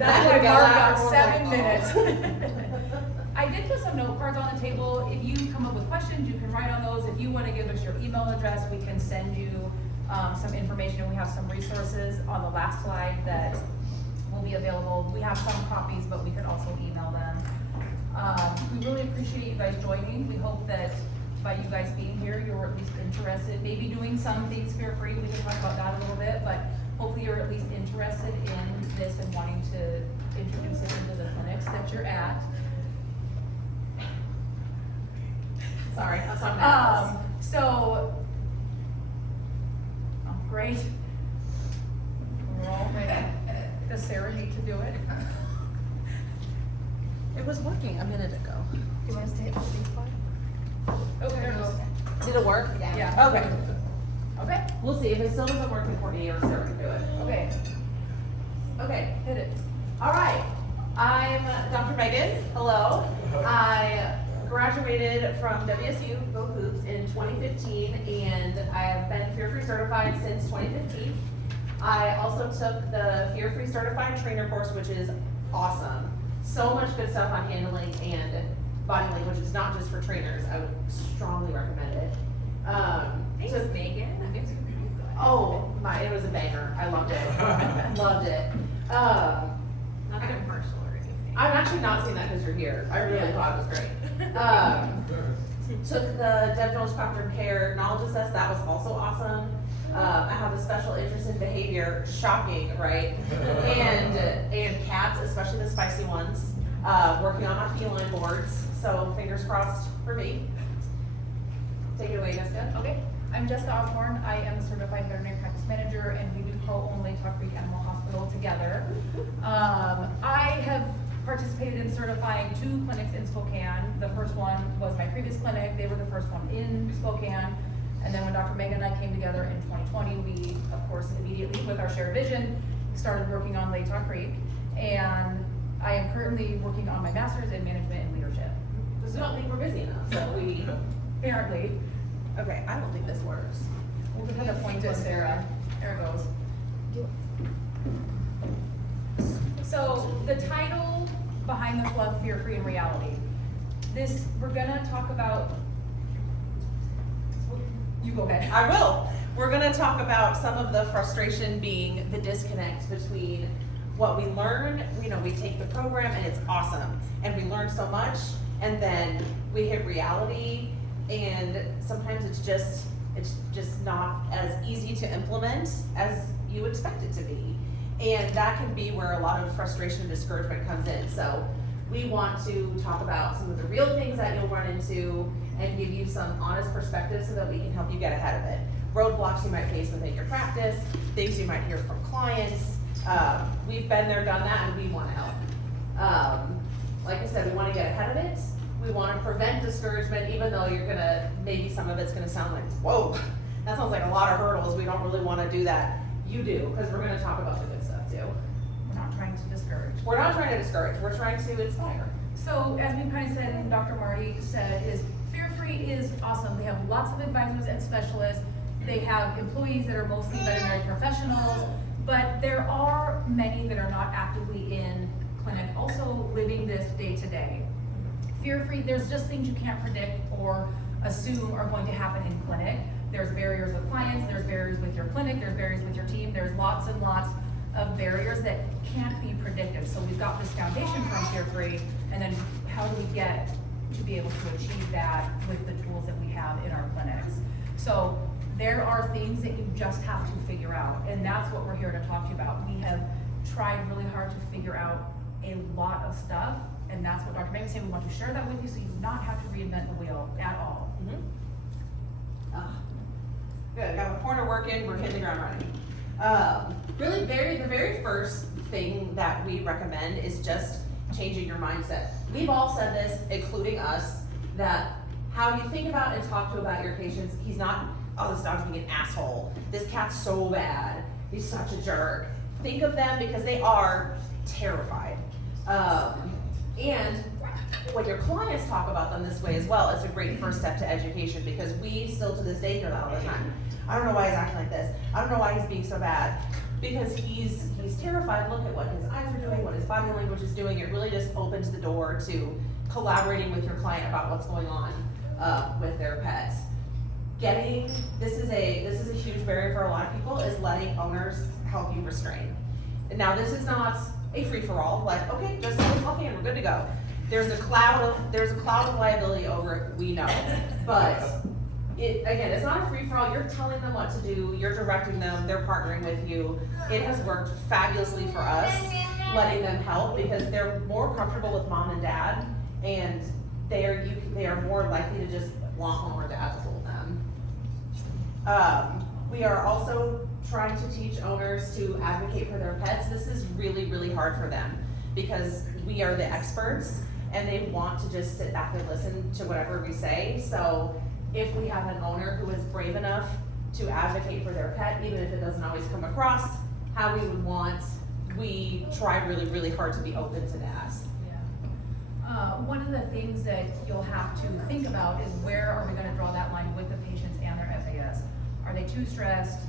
That's why Mark got 7 minutes. I did put some note cards on the table. If you come up with questions, you can write on those. If you want to give us your email address, we can send you some information. We have some resources on the last slide that will be available. We have some copies, but we could also email them. We really appreciate you guys joining. We hope that by you guys being here, you're at least interested, maybe doing some things fear-free. We can talk about that a little bit, but hopefully you're at least interested in this and wanting to introduce it into the clinics that you're at. Sorry, I'm sorry. Great. We're all ready. Does Sarah need to do it? It was working a minute ago. Do you want us to hit the speak button? Oh, there it goes. Did it work? Yeah. Okay. Okay. We'll see. If it still doesn't work, then Courtney or Sarah can do it. Okay. Okay. Hit it. All right. I'm Dr. Megan. Hello. I graduated from WSU, Go Hoops, in 2015, and I have been Fear-Free certified since 2015. I also took the Fear-Free certified trainer course, which is awesome. So much good stuff on handling and body language. It's not just for trainers. I would strongly recommend it. Thanks, Megan. That makes you feel good. Oh my, it was a banger. I loved it. Loved it. Not impartial or anything. I'm actually not saying that because you're here. I really thought it was great. Took the Dev Jones Proctor Care Knowledge Assess. That was also awesome. I have a special interest in behavior. Shocking, right? And cats, especially the spicy ones. Working on my feline boards. So fingers crossed for me. Take it away, Jessica. Okay, I'm Jessica Osborne. I am a certified veterinary practice manager, and we do co-own Latah Creek Animal Hospital together. I have participated in certifying 2 clinics in Spokane. The first one was my previous clinic. They were the first one in Spokane. And then when Dr. Megan and I came together in 2020, we, of course, immediately with our shared vision, started working on Latah Creek. And I am currently working on my master's in management and leadership. Because we don't think we're busy enough. So we. Apparently. Okay, I don't think this works. We'll just have to point to Sarah. There it goes. So the title behind the Fluff, Fear-Free and Reality. This, we're gonna talk about, you go ahead. I will. We're gonna talk about some of the frustration being the disconnect between what we learn, we take the program and it's awesome, and we learn so much, and then we hit reality, and sometimes it's just not as easy to implement as you expect it to be. And that can be where a lot of frustration and discouragement comes in. So we want to talk about some of the real things that you'll run into and give you some honest perspective so that we can help you get ahead of it. Roadblocks you might face within your practice, things you might hear from clients. We've been there, done that, and we want to help. Like I said, we want to get ahead of it. We want to prevent discouragement, even though maybe some of it's going to sound like, whoa, that sounds like a lot of hurdles. We don't really want to do that. You do, because we're going to talk about the good stuff too. We're not trying to discourage. We're not trying to discourage, we're trying to inspire. So as we kind of said, and Dr. Marty said, is Fear-Free is awesome. They have lots of advisors and specialists. They have employees that are mostly veterinary professionals, but there are many that are not actively in clinic, also living this day to day. Fear-Free, there's just things you can't predict or assume are going to happen in clinic. There's barriers with clients, there's barriers with your clinic, there's barriers with your team, there's lots and lots of barriers that can't be predicted. So we've got this foundation from Fear-Free, and then how do we get to be able to achieve that with the tools that we have in our clinics? So there are things that you just have to figure out, and that's what we're here to talk to you about. We have tried really hard to figure out a lot of stuff, and that's what Dr. Megan said. We want to share that with you so you do not have to reinvent the wheel at all. Good, got the corner working, we're hitting the ground running. Really, the very first thing that we recommend is just changing your mindset. We've all said this, including us, that how you think about and talk to about your patients, he's not, oh, this dog's being an asshole. This cat's so bad. He's such a jerk. Think of them because they are terrified. And when your clients talk about them this way as well, it's a great first step to education, because we still to this day hear that all the time. I don't know why he's acting like this. I don't know why he's being so bad. because he's terrified. Look at what his eyes are doing, what his body language is doing. It really just opens the door to collaborating with your client about what's going on with their pets. This is a huge barrier for a lot of people, is letting owners help you restrain. And now this is not a free-for-all, like, okay, just hold the fluffy and we're good to go. There's a cloud of liability over it, we know, but again, it's not a free-for-all. You're telling them what to do, you're directing them, they're partnering with you. It has worked fabulously for us, letting them help, because they're more comfortable with mom and dad, and they are more likely to just want mom or dad to hold them. We are also trying to teach owners to advocate for their pets. This is really, really hard for them, because we are the experts and they want to just sit back and listen to whatever we say. So if we have an owner who is brave enough to advocate for their pet, even if it doesn't always come across how we would want, we try really, really hard to be open to that. One of the things that you'll have to think about is, where are we gonna draw that line with the patients and their FAS? Are they too stressed?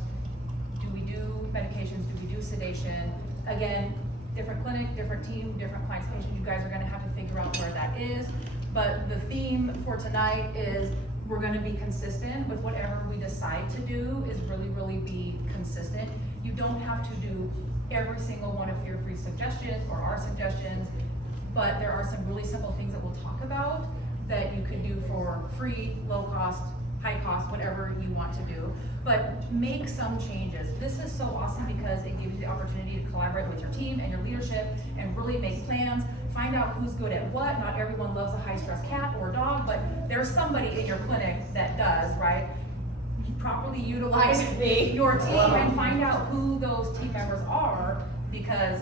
Do we do medications? Do we do sedation? Again, different clinic, different team, different clients, patients. You guys are gonna have to figure out where that is. But the theme for tonight is, we're gonna be consistent with whatever we decide to do, is really, really be consistent. You don't have to do every single one of fear-free suggestions or our suggestions, but there are some really simple things that we'll talk about that you could do for free, low cost, high cost, whatever you want to do. But make some changes. This is so awesome because it gives you the opportunity to collaborate with your team and your leadership and really make plans, find out who's good at what. Not everyone loves a high stress cat or dog, but there's somebody in your clinic that does, right? You properly utilize your team and find out who those team members are, because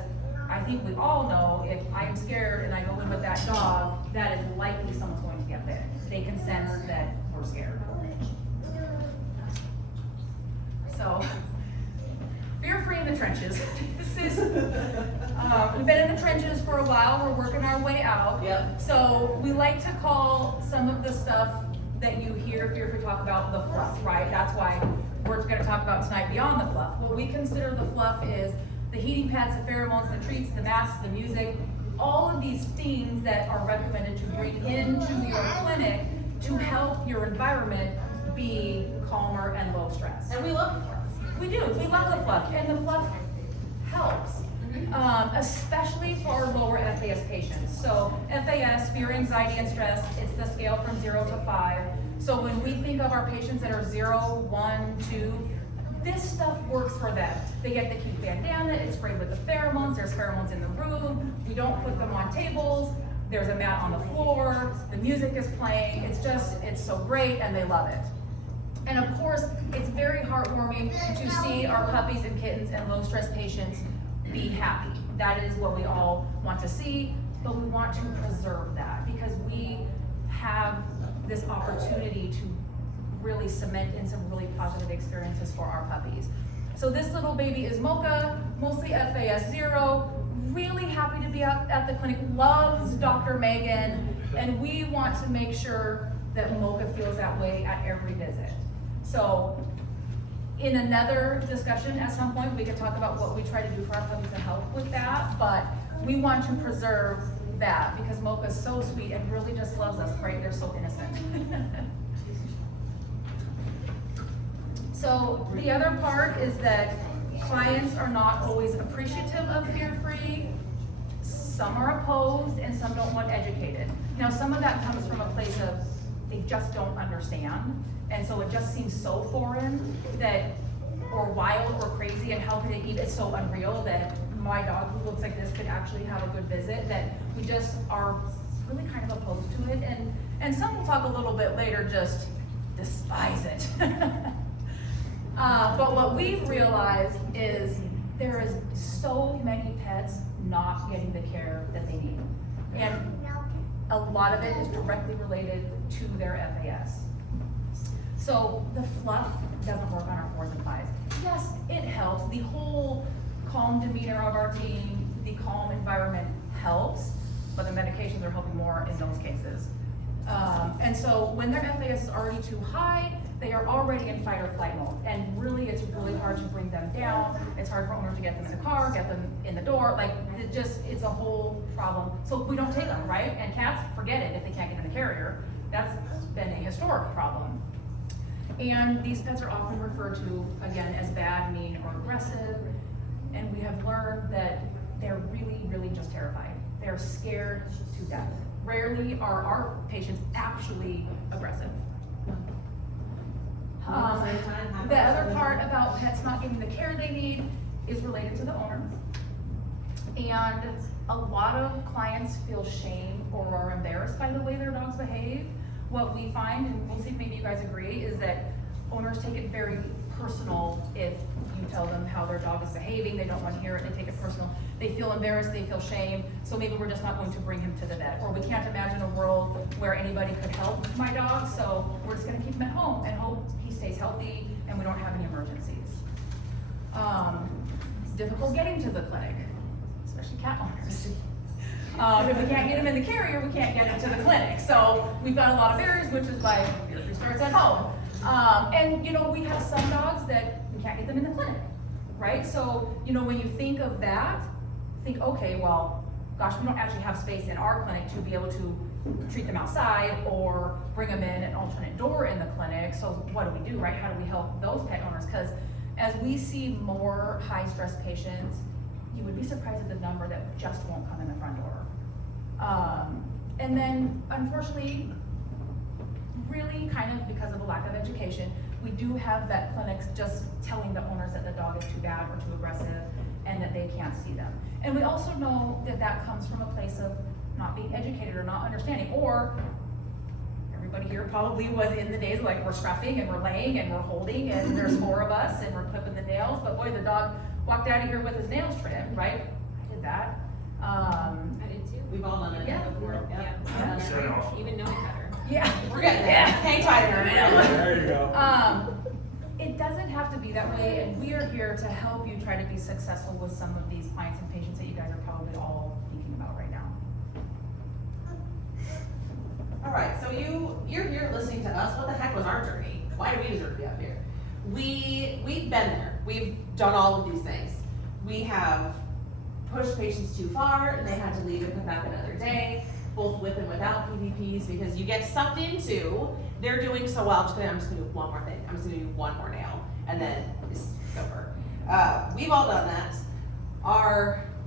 I think we all know, if I'm scared and I go in with that dog, that is likely someone's going to get bit. They can sense that we're scared. So, fear-free in the trenches. This is, we've been in the trenches for a while, we're working our way out. Yep. So, we like to call some of the stuff that you hear fear-free talk about the fluff, right? That's why we're gonna talk about tonight beyond the fluff. What we consider the fluff is the heating pads, the pheromones, the treats, the masks, the music, all of these things that are recommended to bring into your clinic to help your environment be calmer and low stress. And we love the fluff. We do, we love the fluff, and the fluff helps, especially for our lower FAS patients. So FAS, fear, anxiety, and stress, it's the scale from 0 to 5. So when we think of our patients that are 0, 1, 2, this stuff works for them. They get the cute bandana, it's sprayed with the pheromones, there's pheromones in the room, we don't put them on tables, there's a mat on the floor, the music is playing, it's so great, and they love it. And of course, it's very heartwarming to see our puppies and kittens and low stress patients be happy. That is what we all want to see, but we want to preserve that, because we have this opportunity to really cement in some really positive experiences for our puppies. So this little baby is Mocha, mostly FAS 0, really happy to be out at the clinic, loves Dr. Megan, and we want to make sure that Mocha feels that way at every visit. So in another discussion at some point, we can talk about what we try to do for our puppies to help with that, but we want to preserve that because Mocha's so sweet and really just loves us, right? They're so innocent. So the other part is that clients are not always appreciative of fear-free. Some are opposed and some don't want educated. Now some of that comes from a place of they just don't understand. And so it just seems so foreign that, or wild or crazy, and how could it even, it's so unreal that my dog who looks like this could actually have a good visit, that we just are really kind of opposed to it. And some will talk a little bit later, just despise it. But what we've realized is there is so many pets not getting the care that they need. And a lot of it is directly related to their FAS. So the fluff doesn't work on our 4s and 5s. Yes, it helps. The whole calm demeanor of our team, the calm environment helps, but the medications are helping more in those cases. And so when their FAS is already too high, they are already in fight or flight mode. And really, it's really hard to bring them down. It's hard for owners to get them in the car, get them in the door. Like, it's a whole problem. So we don't take them, right? And cats, forget it if they can't get in the carrier. That's been a historic problem. And these pets are often referred to, again, as bad, mean, or aggressive. And we have learned that they're really, really just terrified. They're scared to death. Rarely are our patients actually aggressive. The other part about pets not getting the care they need is related to the owner. And a lot of clients feel shame or are embarrassed by the way their dogs behave. What we find, and we'll see if maybe you guys agree, is that owners take it very personal if you tell them how their dog is behaving. They don't want to hear it, they take it personal. They feel embarrassed, they feel shame, so maybe we're just not going to bring him to the vet. Or we can't imagine a world where anybody could help my dog, so we're just gonna keep him at home and hope he stays healthy and we don't have any emergencies. It's difficult getting to the clinic, especially cat owners. If we can't get him in the carrier, we can't get him to the clinic. So we've got a lot of barriers, which is why Fear Free starts at home. And you know, we have some dogs that we can't get them in the clinic, right? So, you know, when you think of that, think, okay, well, gosh, we don't actually have space in our clinic to be able to treat them outside or bring them in an alternate door in the clinic. So what do we do, right? How do we help those pet owners? Because as we see more high stress patients, you would be surprised at the number that just won't come in the front door. And then unfortunately, really kind of because of a lack of education, we do have vet clinics just telling the owners that the dog is too bad or too aggressive and that they can't see them. And we also know that that comes from a place of not being educated or not understanding, or everybody here probably was in the days like we're scruffing and we're laying and we're holding and there's 4 of us and we're clipping the nails, but boy, the dog walked out of here with his nails trimmed, right? I did that. I did too. We've all done it Yeah. before. Yeah. Even knowing better. Yeah. We're getting there. Hang tighter. There you go. It doesn't have to be that way, and we are here to help you try to be successful with some of these clients and patients that you guys are probably all thinking about right now. All right, so you're here listening to us. What the heck was our journey? Why do we deserve to be up here? We've been there. We've done all of these things. We have pushed patients too far, and they had to leave and come back another day, both with and without PVPs, because you get sucked into, they're doing so well, I'm just gonna do one more thing. I'm just gonna do one more nail, and then it's over. We've all done that.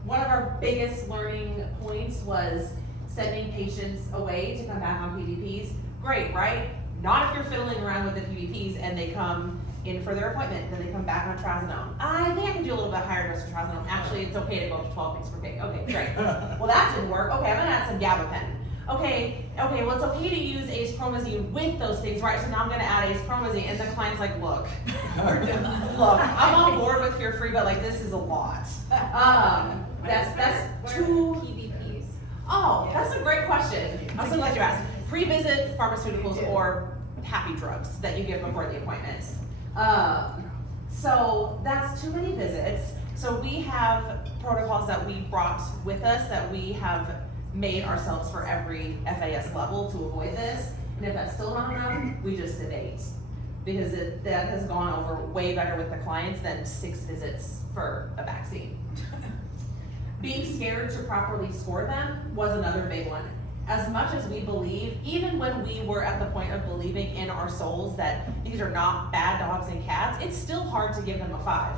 One of our biggest learning points was sending patients away to come back on PVPs. Great, right? Not if you're fiddling around with the PVPs and they come in for their appointment, then they come back on trazodone. I think I can do a little bit higher dose of trazodone. Actually, it's okay to go up to 12 mg per kg. Okay, great. Well, that didn't work. Okay, I'm gonna add some gabapentin. Okay, well, it's okay to use acepromazine with those things, right? So now I'm gonna add acepromazine, and the client's like, look, I'm on board with Fear Free, but like, this is a lot. That's two PVPs. Oh, that's a great question. I'm so glad you asked. Pre-visit pharmaceuticals or happy drugs that you give before the appointments. So that's too many visits. So we have protocols that we brought with us that we have made ourselves for every FAS level to avoid this. And if that's still not enough, we just sedate. Because that has gone over way better with the clients than 6 visits for a vaccine. Being scared to properly score them was another big one. As much as we believe, even when we were at the point of believing in our souls that these are not bad dogs and cats, it's still hard to give them a 5.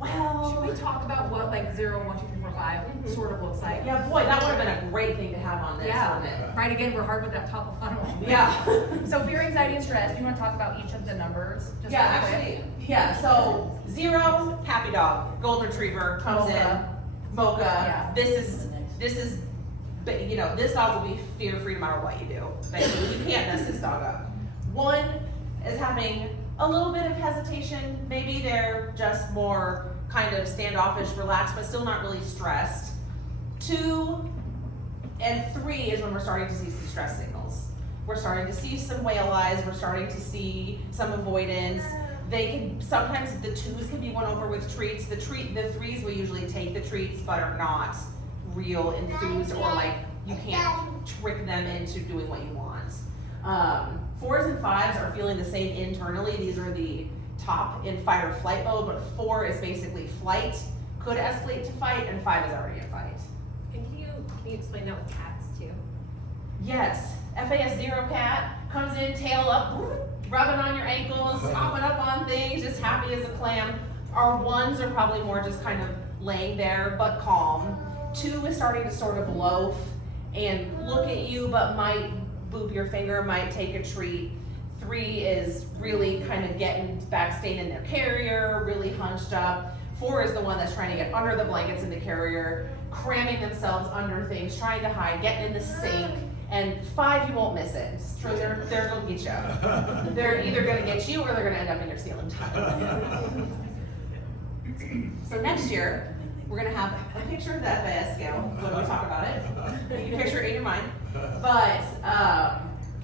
Well, Should we talk about what like 0, 1, 2, 3, 4, 5 sort of looks like? yeah, boy, that would have been a great thing to have on this, wouldn't it? Yeah, right, again, we're hard with that top of funnel. Yeah. So fear, anxiety, and stress, do you wanna talk about each of the numbers? Just Yeah, real quick? actually, yeah, so 0, happy dog, golden retriever, comes in, mocha, Yeah. this is, but you know, this dog will be fear-free no matter what you do. Like, you can't mess this dog up. 1 is having a little bit of hesitation, maybe they're just more kind of standoffish, relaxed, but still not really stressed. 2 and 3 is when we're starting to see some stress signals. We're starting to see some whale eyes, we're starting to see some avoidance. Sometimes the 2s can be won over with treats. The 3s will usually take the treats, but are not real enthused, or like you can't trick them into doing what you want. 4s and 5s are feeling the same internally. These are the top in fight or flight mode, but 4 is basically flight, could escalate to fight, and 5 is already in fight. And can you explain that with cats too? Yes, FAS 0 cat comes in, tail up, rubbing on your ankles, hopping up on things, just happy as a clam. Our 1s are probably more just kind of laying there, but calm. 2 is starting to sort of loaf and look at you, but might boop your finger, might take a treat. 3 is really kind of getting back, staying in their carrier, really hunched up. 4 is the one that's trying to get under the blankets in the carrier, cramming themselves under things, trying to hide, getting in the sink. And 5, you won't miss it. So they're gonna get you. They're either gonna get you or they're gonna end up in your ceiling tile. So next year, we're gonna have a picture of the FAS scale when we talk about it. You can picture it in your mind. But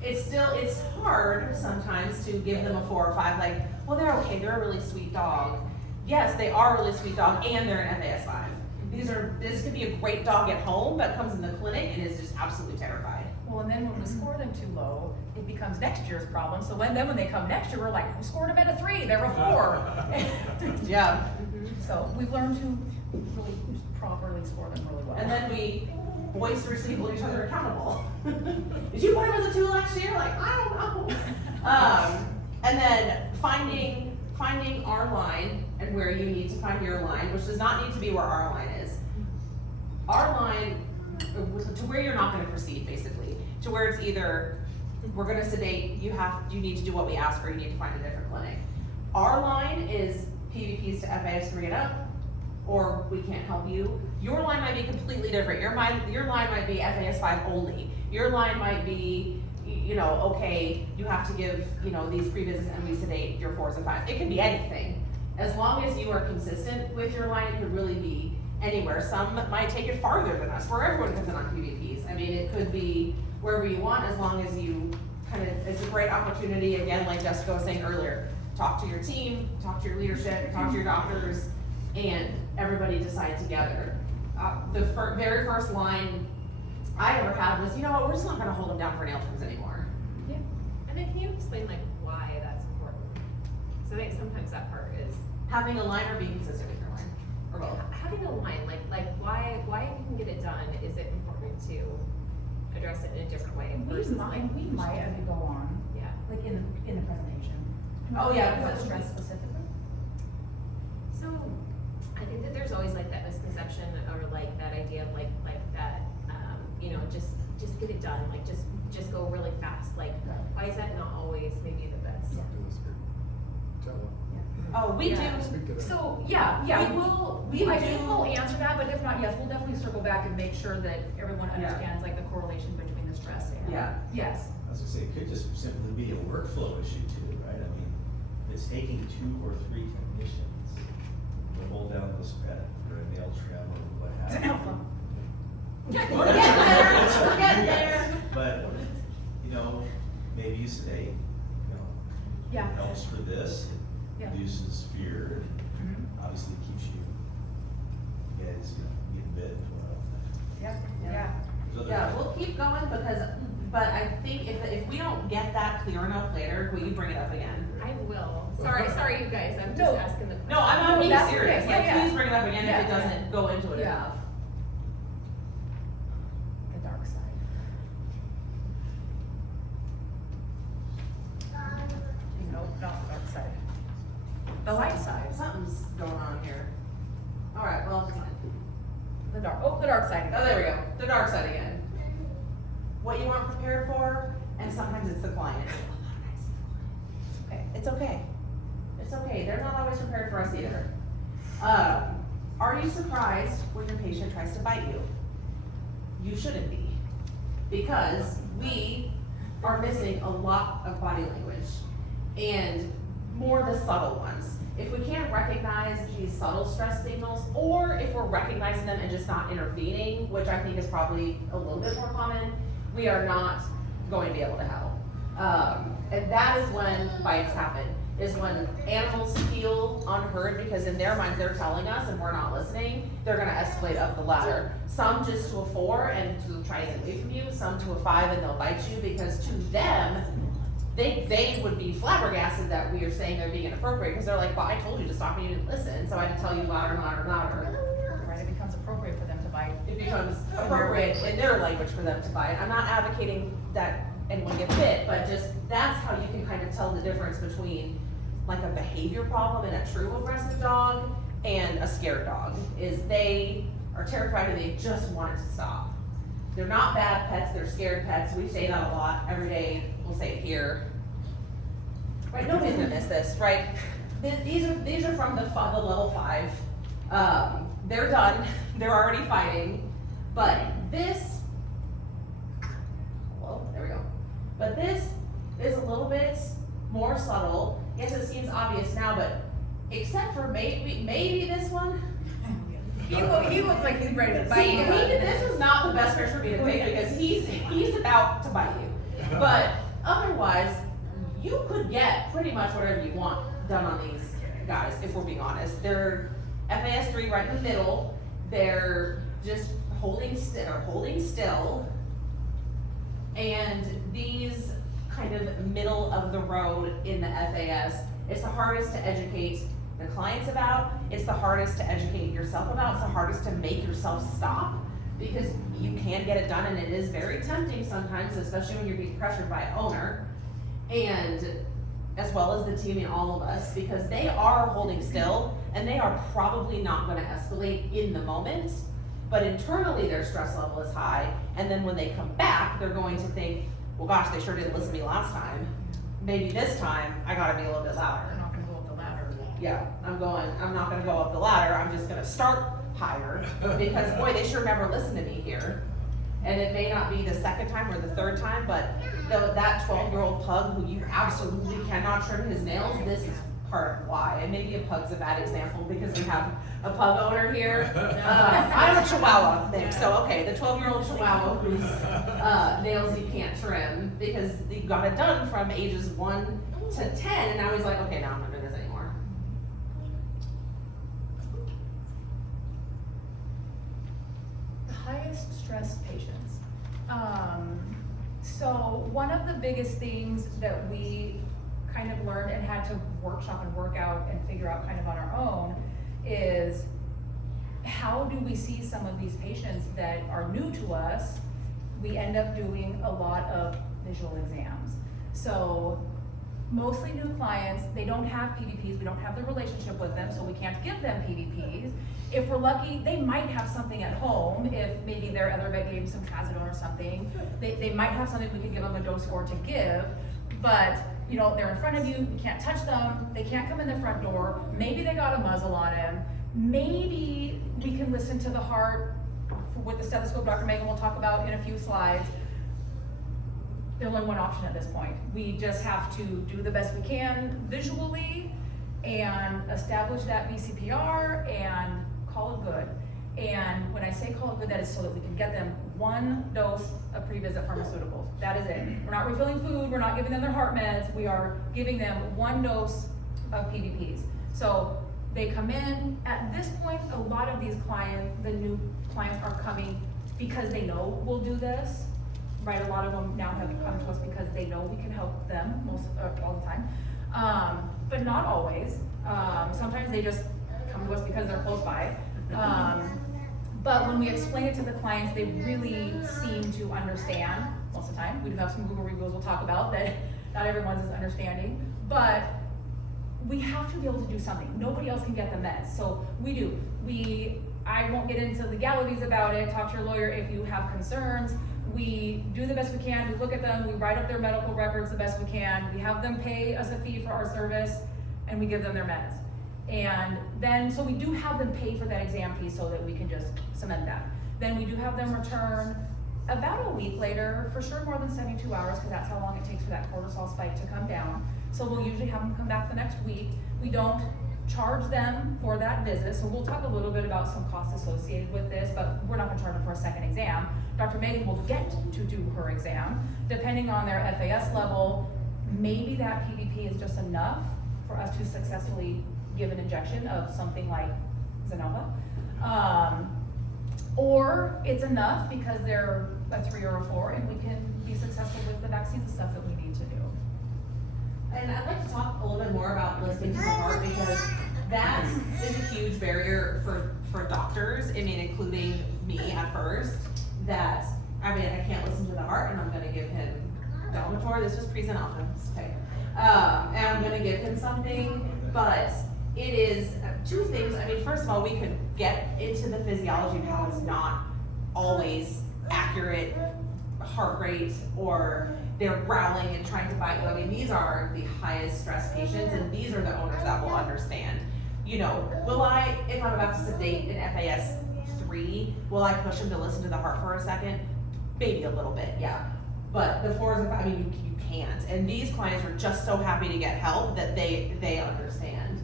it's hard sometimes to give them a 4 or 5, like, well, they're okay, they're a really sweet dog. Yes, they are a really sweet dog and they're an FAS 5. This could be a great dog at home, but comes in the clinic and is just absolutely terrified. Well, and then when we score them too low, it becomes next year's problem. So when they come next year, we're like, who scored them at a 3? They're a 4. Yeah. So we've learned to really properly score them really well. And then we boisterously hold each other accountable. Did you put him as a 2 last year? Like, I don't know. And then finding our line and where you need to find your line, which does not need to be where our line is. Our line, to where you're not gonna proceed, basically. To where it's either, we're gonna sedate, you need to do what we ask, or you need to find a different clinic. Our line is PVPs to FAS 3 and up, or we can't help you. Your line might be completely different. Your line might be FAS 5 only. Your line might be, okay, you have to give, these pre-visits and we sedate your 4s and 5s. It could be anything. As long as you are consistent with your line, it could really be anywhere. Some might take it farther than us, where everyone comes in on PVPs. I mean, it could be wherever you want, as long as you it's a great opportunity, again, like Jessica was saying earlier, talk to your team, talk to your leadership, talk to your doctors, and everybody decide together. The very first line I ever had was, we're just not gonna hold them down for nail trims anymore. Yeah. And then can you explain why that's important? Because I think sometimes that part is Having a line or being consistent with your line, or both. having a line, like why if you can get it done, is it important to address it in a different way? We might as we go on, Yeah. like in the presentation. Oh, yeah, Because because it's stressed specifically. So I think that there's always that misconception or that idea of that, just get it done, just go really fast. Why is that not always maybe the best? Yeah. Tell them. Oh, we Yeah. do. Speak to them. So, yeah, I think we'll answer that, but if not, yes, we'll definitely circle back and make sure that everyone Yeah. understands the correlation between the stress and. Yeah. Yes. I was gonna say, it could just simply be a workflow issue too, right? I mean, it's taking 2 or 3 technicians to hold down the spread for a nail trim or what have It's an you. alpha. We're getting there, we're getting there. But, maybe you say, Yeah. it helps for this, Yeah. it reduces fear, and Mhm. obviously keeps you guys, getting bit. Yeah, Yeah. yeah. There's other Yeah, things. we'll keep going but I think if we don't get that clear enough later, will you bring it up again? I will. Sorry, you guys. I'm just No. asking the question. No, I'm being That's serious. okay. Yeah, yeah. Please bring it up again Yeah, if it doesn't go into it Yeah. enough. The dark side. Nope, not the dark side. The light side. Something's going on here. Alright, well, it's fine. The dark side. Oh, there we go. The dark side again. What you weren't prepared for, and sometimes it's the client. Okay. It's okay. It's okay. They're not always prepared for us either. Are you surprised when your patient tries to bite you? You shouldn't be. Because we are missing a lot of body language. And more the subtle ones. If we can't recognize these subtle stress signals, or if we're recognizing them and just not intervening, which I think is probably a little bit more common, we are not going to be able to help. And that is when bites happen. is when animals feel unheard, because in their minds, they're telling us and we're not listening, they're gonna escalate up the ladder. Some just to a 4 and to try and get away from you, some to a 5 and they'll bite you, because to them, they would be flabbergasted that we are saying they're being inappropriate, because they're like, well, I told you to stop and you didn't listen, so I had to tell you louder and louder and louder. Right, it becomes appropriate for them to bite. It becomes appropriate in their language for them to bite. I'm not advocating that anyone get bit, but just, that's how you can kind of tell the difference between like a behavior problem in a true aggressive dog and a scared dog, is they are terrified and they just want it to stop. They're not bad pets, they're scared pets. We say that a lot every day. We'll say it here. Right, nobody's gonna miss this, right? These are from the level 5. They're done, they're already fighting, but this, well, there we go. But this is a little bit more subtle. Yes, it seems obvious now, but except for maybe this one. He looks like he's ready to See, bite you. this is not the best picture for me to take, because he's about to bite you. But otherwise, you could get pretty much whatever you want done on these guys, if we're being honest. They're FAS 3 right in the middle. They're just holding still. And these kind of middle of the road in the FAS, it's the hardest to educate the clients about, it's the hardest to educate yourself about, it's the hardest to make yourself stop, because you can get it done and it is very tempting sometimes, especially when you're being pressured by an owner, and as well as the team and all of us, because they are holding still and they are probably not gonna escalate in the moment, but internally their stress level is high, and then when they come back, they're going to think, well gosh, they sure didn't listen to me last time. Maybe this time I gotta be a little bit louder. They're not gonna go up the ladder. Yeah, I'm not gonna go up the ladder, I'm just gonna start higher, because boy, they sure never listen to me here. And it may not be the second time or the third time, but that 12-year-old pug who you absolutely cannot trim his nails, this is part of why. And maybe a pug's a bad example because we have a pug owner here. I'm a Chihuahua thing, so okay, the 12-year-old Chihuahua whose nails you can't trim because he got it done from ages 1 to 10, and now he's like, okay, now I'm not doing this anymore. The highest stress patients. So one of the biggest things that we kind of learned and had to workshop and work out and figure out kind of on our own is how do we see some of these patients that are new to us? We end up doing a lot of visual exams. So mostly new clients, they don't have PVPs, we don't have the relationship with them, so we can't give them PVPs. If we're lucky, they might have something at home, if maybe their other vet gave them some trazodone or something. They might have something we could give them a dose for to give, but you know, they're in front of you, you can't touch them, they can't come in the front door, maybe they got a muzzle on him, maybe we can listen to the heart with the stethoscope Dr. Megan will talk about in a few slides. There's only one option at this point. We just have to do the best we can visually and establish that VCPR and call it good. And when I say call it good, that is so that we can get them 1 dose of pre-visit pharmaceuticals. That is it. We're not refilling food, we're not giving them their heart meds, we are giving them 1 dose of PVPs. So they come in, at this point, a lot of these clients, the new clients are coming because they know we'll do this. Right, a lot of them now have come to us because they know we can help them all the time, but not always. Sometimes they just come to us because they're close by. But when we explain it to the clients, they really seem to understand most of the time. We do have some Google reviews we'll talk about that not everyone's is understanding, but we have to be able to do something. Nobody else can get the meds, so we do. I won't get into legalities about it. Talk to your lawyer if you have concerns. We do the best we can, we look at them, we write up their medical records the best we can, we have them pay us a fee for our service, and we give them their meds. And then, so we do have them pay for that exam fee so that we can just cement that. Then we do have them return about a week later, for sure more than 72 hours, because that's how long it takes for that cortisol spike to come down. So we'll usually have them come back the next week. We don't charge them for that visit, so we'll talk a little bit about some costs associated with this, but we're not gonna charge them for a second exam. Dr. Megan will get to do her exam. Depending on their FAS level, maybe that PVP is just enough for us to successfully give an injection of something like Zenova. Or it's enough because they're a 3 or a 4 and we can be successful with the vaccines and stuff that we need to do. And I'd like to talk a little bit more about listening to the heart, because that is a huge barrier for doctors, I mean, including me at first, that, I mean, I can't listen to the heart and I'm gonna give him Delmator, this was pre-Zenova, okay. And I'm gonna give him something, but it is two things. I mean, first of all, we could get into the physiology of how it's not always accurate heart rate, or they're growling and trying to bite you. I mean, these are the highest stress patients, and these are the owners that will understand. You know, will I, if I'm about to sedate an FAS 3, will I push him to listen to the heart for a second? Maybe a little bit, yeah. But the 4s and 5, I mean, you can't. And these clients are just so happy to get help that they understand.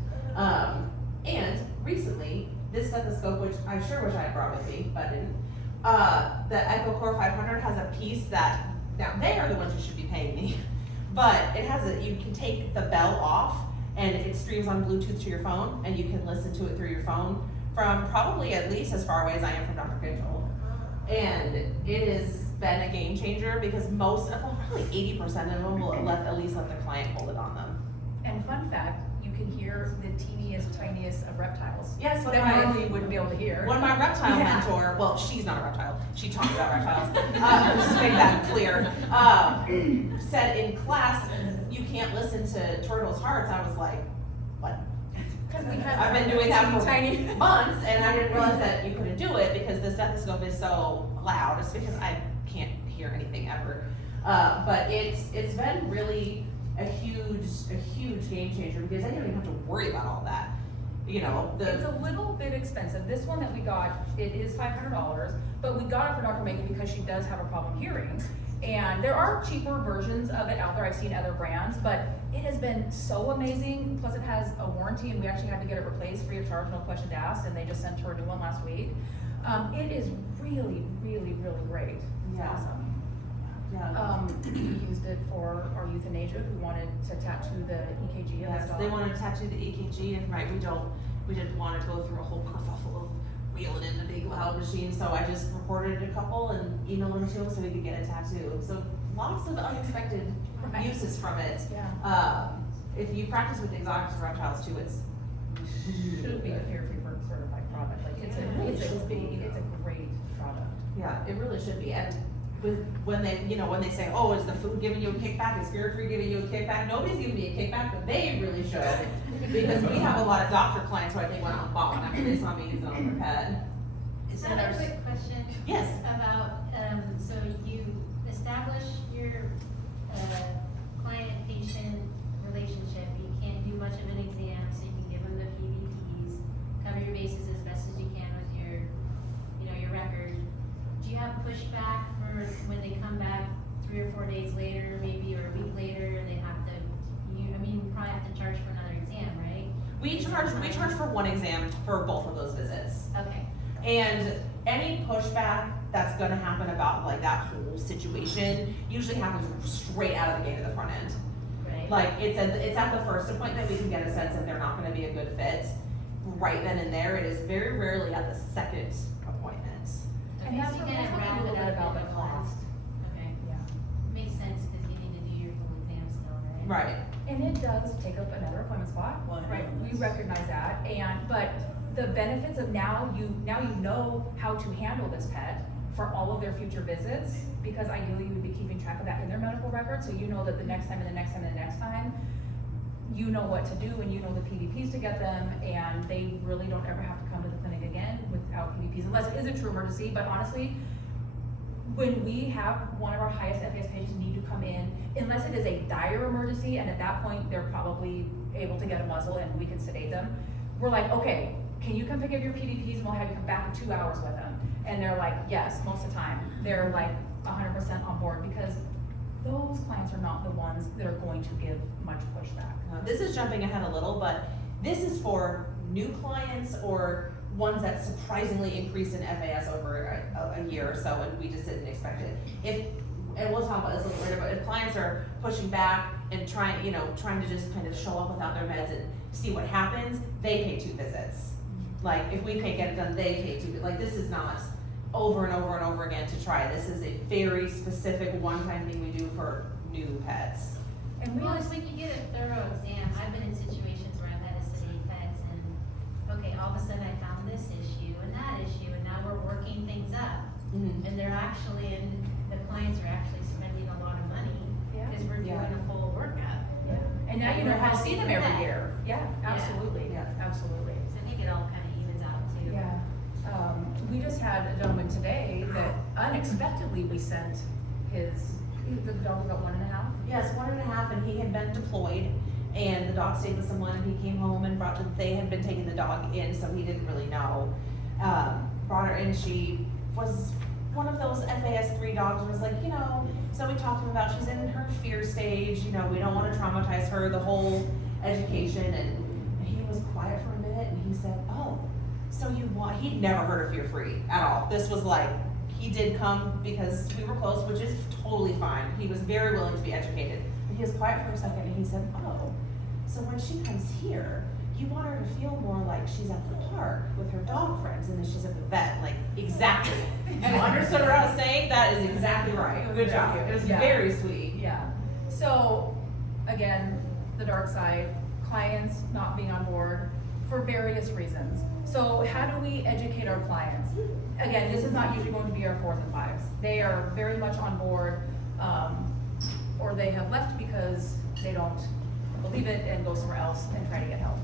And recently, this stethoscope, which I sure wish I had brought with me, but I didn't, the EchoCore 500 has a piece that, now they are the ones who should be paying me, but it has you can take the bell off and it streams on Bluetooth to your phone, and you can listen to it through your phone from probably at least as far away as I am from Dr. Control. And it has been a game changer, because most of them, probably 80% of them will at least let the client hold it on them. And fun fact, you can hear the teeniest, tiniest of reptiles. Yes, That normally you wouldn't be able to hear. When my reptile Yeah. mentor, well, she's not a reptile, she taught me about reptiles, just to make that clear, said in class, you can't listen to turtles' hearts. I was like, what? Because we have. I've been doing that for tiny. months, and I didn't realize that you couldn't do it because the stethoscope is so loud. It's because I can't hear anything ever. But it's been really a huge game changer, because I didn't even have to worry about all that. You know, It's a little bit expensive. This one that we got, it is $500, but we got it for Dr. Megan because she does have a problem hearing. And there are cheaper versions of it out there. I've seen other brands, but it has been so amazing. Plus it has a warranty, and we actually had to get it replaced free of charge, no questions asked, and they just sent her a new one last week. It is really great. It's Yeah. awesome. yeah. We used it for our euthanasia who wanted to tattoo the EKG of Yes, his dog. they wanted to tattoo the EKG, and right, we didn't want to go through a whole kerfuffle of wheeling in a big loud machine, so I just recorded a couple and emailed them to them so we could get a tattoo. So lots of unexpected Right. uses from it. Yeah. If you practice with exotic reptiles too, it's Should be a Fair-Free Bird certified product. Like it's a great product. yeah, it really should be. And when they say, oh, is the food giving you a kickback? Is Spirit Free giving you a kickback? Nobody's giving me a kickback, but they really should. Because we have a lot of doctor clients who I think went out and bought one after they saw me using it on their pet. Is that a quick question? Yes. About, so you establish your, client-patient relationship, you can't do much of an exam, so you can give them the PVPs, cover your bases as best as you can with your, your record. Do you have pushback for when they come back 3 or 4 days later, maybe, or a week later, they have to, you probably have to charge for another exam, right? We charge for one exam for both of those visits. Okay. And any pushback that's gonna happen about like that whole situation usually happens straight out of the gate of the front end. Right. Like it's at the first appointment we can get a sense that they're not gonna be a good fit. Right then and there, it is very rarely at the second appointment. And Okay, that's so you what kind of we wrap a it little bit up about in the a cost. Okay, Yeah. makes sense, because you need to do your full exam still, right? Right. And it does take up another appointment spot, right? We recognize that, but the benefits of now you know how to handle this pet for all of their future visits, because ideally you would be keeping track of that in their medical record, so you know that the next time and the next time and the next time, you know what to do, and you know the PVPs to get them, and they really don't ever have to come to the clinic again without PVPs, unless it is a true emergency. But honestly, when we have one of our highest FAS patients need to come in, unless it is a dire emergency, and at that point, they're probably able to get a muzzle and we can sedate them, we're like, okay, can you come pick up your PVPs and we'll have you come back in 2 hours with them? And they're like, yes, most of the time. They're like 100% on board, because those clients are not the ones that are going to give much pushback. This is jumping ahead a little, but this is for new clients or ones that surprisingly increased in FAS over a year or so, and we just didn't expect it. And we'll talk about this a little later, but if clients are pushing back and trying to just kind of show up without their meds and see what happens, they pay 2 visits. Like, if we can't get it done, they pay 2, like, this is not over and over and over again to try. This is a very specific one-time thing we do for new pets. And we Well, just, if when you get a thorough exam, I've been in situations where I've had to sedate pets and, okay, all of a sudden I found this issue and that issue, and now we're working things up. Mhm. And they're actually, and the clients are actually spending a lot of money, Yeah. because we're doing Yeah. a full workup. yeah, and now you know how to see them every year. Yeah, Yeah. absolutely, Yeah. absolutely. So I think it all kind of evens out too. Yeah, we just had a gentleman today that unexpectedly we sent the dog was about 1.5. Yes, 1.5, and he had been deployed, and the dog stayed with someone, and he came home and they had been taking the dog in, so he didn't really know. Brought her in, she was one of those FAS 3 dogs, was like, so we talked to him about, she's in her fear stage, we don't wanna traumatize her, the whole education, and he was quiet for a minute, and he said, oh, so he'd never heard of Fear Free at all. This was like, he did come because we were close, which is totally fine. He was very willing to be educated. And he was quiet for a second and he said, oh, so when she comes here, you want her to feel more like she's at the park with her dog friends and then she's at the vet. Like, exactly. You understood what I was saying? That is exactly right. Good job. It was Yeah. very sweet. Yeah, so, again, the dark side, clients not being on board for various reasons. So how do we educate our clients? Again, this is not usually going to be our 4s and 5s. They are very much on board, or they have left because they don't believe it and go somewhere else and try to get help.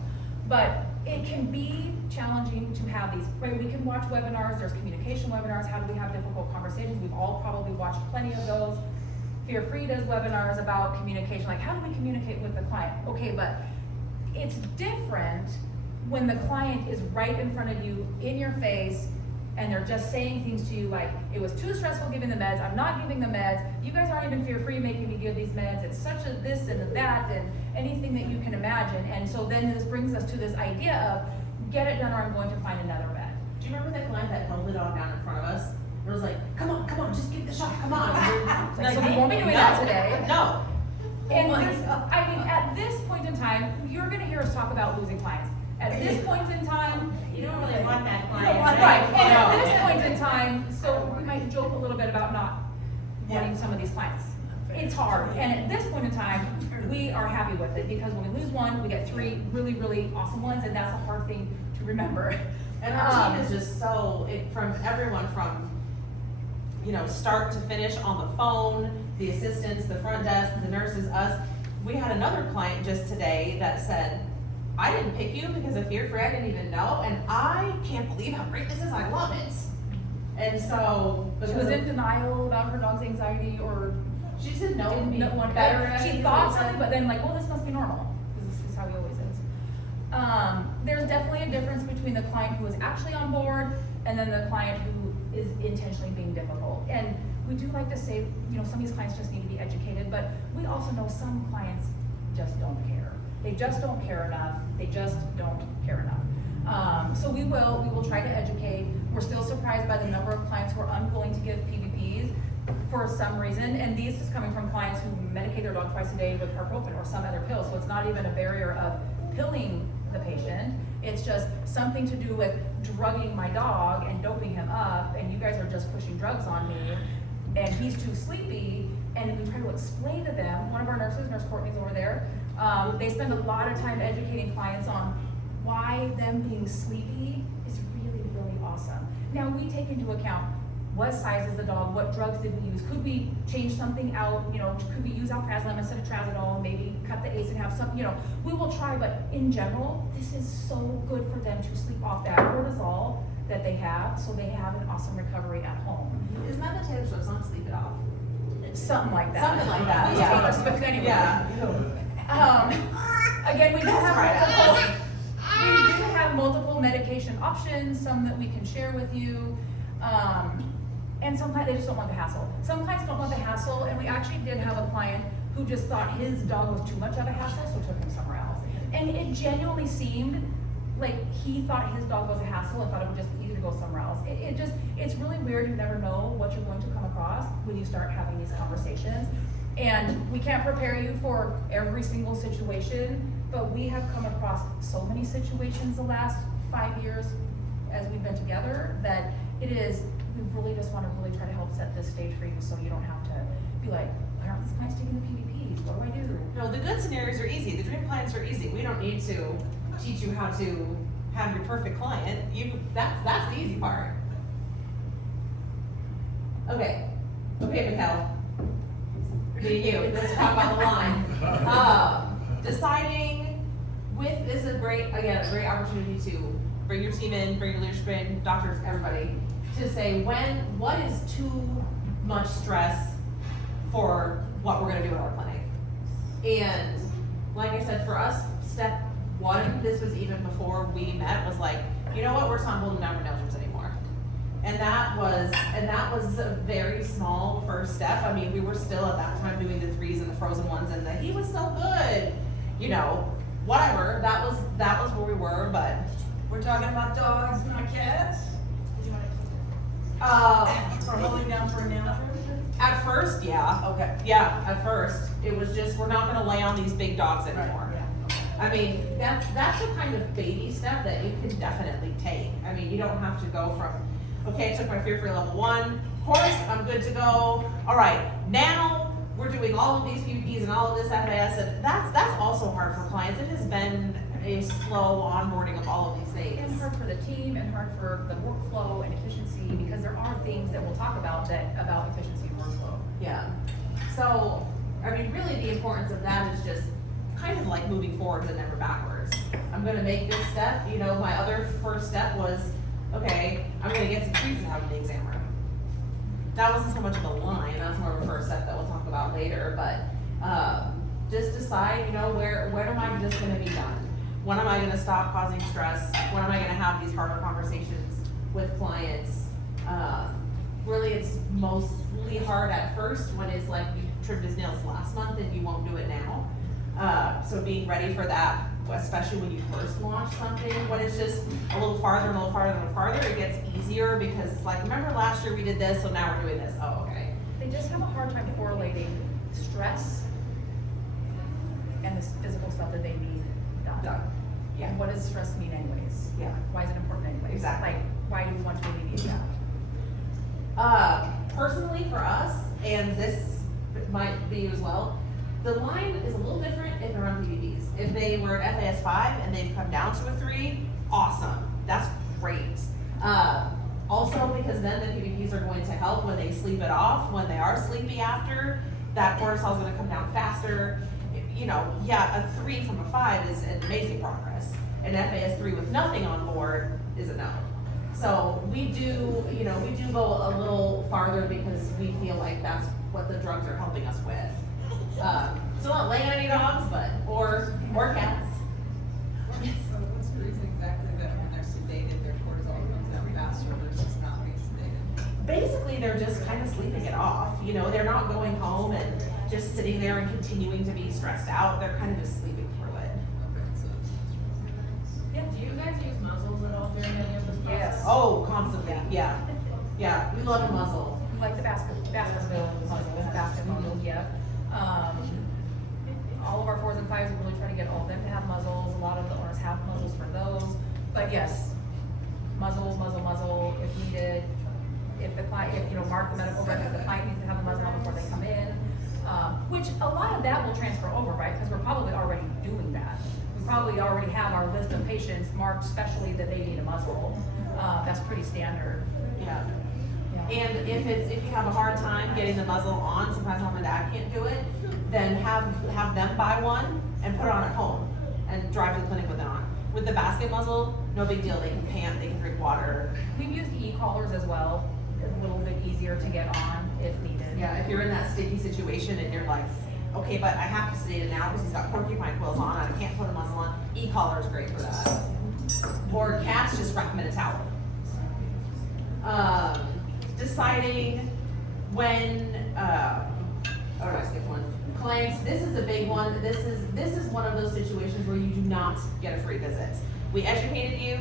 But it can be challenging to have these, right? We can watch webinars, there's communication webinars, how do we have difficult conversations? We've all probably watched plenty of those. Fear Free does webinars about communication, like how do we communicate with the client? Okay, but it's different when the client is right in front of you, in your face, and they're just saying things to you like, it was too stressful giving the meds, I'm not giving the meds, you guys aren't even fear-free making me give these meds, it's such a this and that, and anything that you can imagine. And so then this brings us to this idea of, get it done or I'm going to find another vet. Do you remember that client that held the dog down in front of us? It was like, come on, just give it a shot, come on. It's like, so we won't be doing that today. No. And Oh my this, God. I mean, at this point in time, you're gonna hear us talk about losing clients. At this point in time, You don't really want that you client. don't want, right, and at No. this point in time, so we might joke a little bit about not wanting some of these clients. It's hard, and at this point in time, we are happy with it, because when we lose one, we get 3 really, really awesome ones, and that's a hard thing to remember. And our team is just from everyone from, start to finish on the phone, the assistants, the front desk, the nurses, us. We had another client just today that said, I didn't pick you because of Fear Free, I didn't even know, and I can't believe how great this is, I love it. And so, She was in denial about her dog's anxiety, or she said no to me. didn't want better, better. I She think, thought is what he something, but then like, well, this must be normal, because this is how he always is. There's definitely a difference between the client who is actually on board and then the client who is intentionally being difficult. And we do like to say, some of these clients just need to be educated, but we also know some clients just don't care. They just don't care enough. They just don't care enough. So we will try to educate. We're still surprised by the number of clients who are unwilling to give PVPs for some reason, and this is coming from clients who medicate their dog twice a day with carprofen or some other pill. So it's not even a barrier of pilling the patient. It's just something to do with drugging my dog and doping him up, and you guys are just pushing drugs on me, and he's too sleepy. And we try to explain to them, one of our nurses, Nurse Courtney's over there, they spend a lot of time educating clients on why them being sleepy is really, really awesome. Now, we take into account what size is the dog, what drugs did we use, could we change something out, could we use alprazolam instead of trazodone, maybe cut the ACE and have some, we will try, but in general, this is so good for them to sleep off that cortisol that they have, so they have an awesome recovery at home. Isn't that the Taylor Swift song, Sleep It Off? Something like that. Something like that, Who's yeah. Taylor Swift anyway? Yeah. Again, we do have Right. multiple medication options, some that we can share with you. And some clients, they just don't want the hassle. Some clients don't want the hassle, and we actually did have a client who just thought his dog was too much of a hassle, so took him somewhere else. And it genuinely seemed like he thought his dog was a hassle and thought it would just be easy to go somewhere else. It's really weird, you never know what you're going to come across when you start having these conversations. And we can't prepare you for every single situation, but we have come across so many situations the last 5 years as we've been together that it is, we really just wanna really try to help set this stage for you so you don't have to be like, why aren't these clients taking the PVPs? What do I do? No, the good scenarios are easy, the dream clients are easy, we don't need to teach you how to have your perfect client, that's the easy part. Okay, Mikkel, me and you, let's talk about the line. Deciding this is a great opportunity to bring your team in, bring your leadership in, doctors, everybody, to say what is too much stress for what we're gonna do in our clinic. And like I said, for us, step one, this was even before we met, was like, you know what, we're not holding down for nail trims anymore. And that was a very small first step. I mean, we were still at that time doing the 3s and the frozen ones, and he was so good, you know, whatever. That was where we were, but We're talking about dogs, not cats? For holding down for a nail trim? at first, yeah. Okay. Yeah, at first, it was just, we're not gonna lay on these big dogs anymore. Yeah. I mean, that's a kind of baby step that you can definitely take. I mean, you don't have to go from, okay, I took my fear-free level 1 course, I'm good to go. All right, now we're doing all of these PVPs and all of this FAS, and that's also hard for clients. It has been a slow onboarding of all of these things. And hard for the team and hard for the workflow and efficiency, because there are things that we'll talk about about efficiency and workflow. Yeah. So, I mean, really the importance of that is just kind of like moving forwards and never backwards. I'm gonna make this step, you know, my other first step was, okay, I'm gonna get some treats and have in the exam room. That wasn't so much of a line, that's more of a first step that we'll talk about later, but, just decide, you know, when am I just gonna be done? When am I gonna stop causing stress? When am I gonna have these harder conversations with clients? Really, it's mostly hard at first when it's like you trimmed his nails last month and you won't do it now. So being ready for that, especially when you first launch something, when it's just a little farther and a little farther and a little farther, it gets easier because it's like, remember last year we did this, so now we're doing this. Oh, okay. They just have a hard time correlating stress and this physical stuff that they need done. Done. Yeah. And what does stress mean anyways? Yeah. Why is it important anyways? Exactly. Like, why do we want to alleviate that? Personally for us, and this might be as well, the line is a little different if they're on PVPs. If they were at FAS 5 and they've come down to a 3, awesome, that's great. Also because then the PVPs are going to help when they sleep it off, when they are sleepy after, that cortisol is gonna come down faster. You know, yeah, a 3 from a 5 is an amazing progress. An FAS 3 with nothing on board is a no. So we do go a little farther because we feel like that's what the drugs are helping us with. So not laying any dogs, but, or cats. So what's the reason exactly that when they're sedated, their cortisol comes down faster versus not being sedated? Basically, they're just kind of sleeping it off. You know, they're not going home and just sitting there and continuing to be stressed out. They're kind of just sleeping through it. Okay, so. Yeah, do you guys use muzzles at all during any of this process? Yes. Oh, constantly, yeah. Yeah, we love a muzzle. Like the basket muzzles, yeah. All of our 4s and 5s, we really try to get all of them to have muzzles. A lot of the owners have muzzles for those. But yes, muzzle if needed. If the client, mark the medical record, if the client needs to have a muzzle on before they come in. Which a lot of that will transfer over, right? Because we're probably already doing that. We probably already have our list of patients marked specially that they need a muzzle. That's pretty standard. Yeah. Yeah. And if you have a hard time getting the muzzle on, sometimes mom and dad can't do it, then have them buy one and put it on at home and drive to the clinic with it on. With the basket muzzle, no big deal, they can pant, they can drink water. We've used e-collars as well. It's a little bit easier to get on if needed. Yeah, if you're in that sticky situation and you're like, okay, but I have to sedate it now because he's got porcupine quills on, I can't put a muzzle on, e-collar is great for that. Or cats, just wrap them in a towel. Deciding when, I skipped one. Clients, this is a big one. This is one of those situations where you do not get a free visit. We educated you,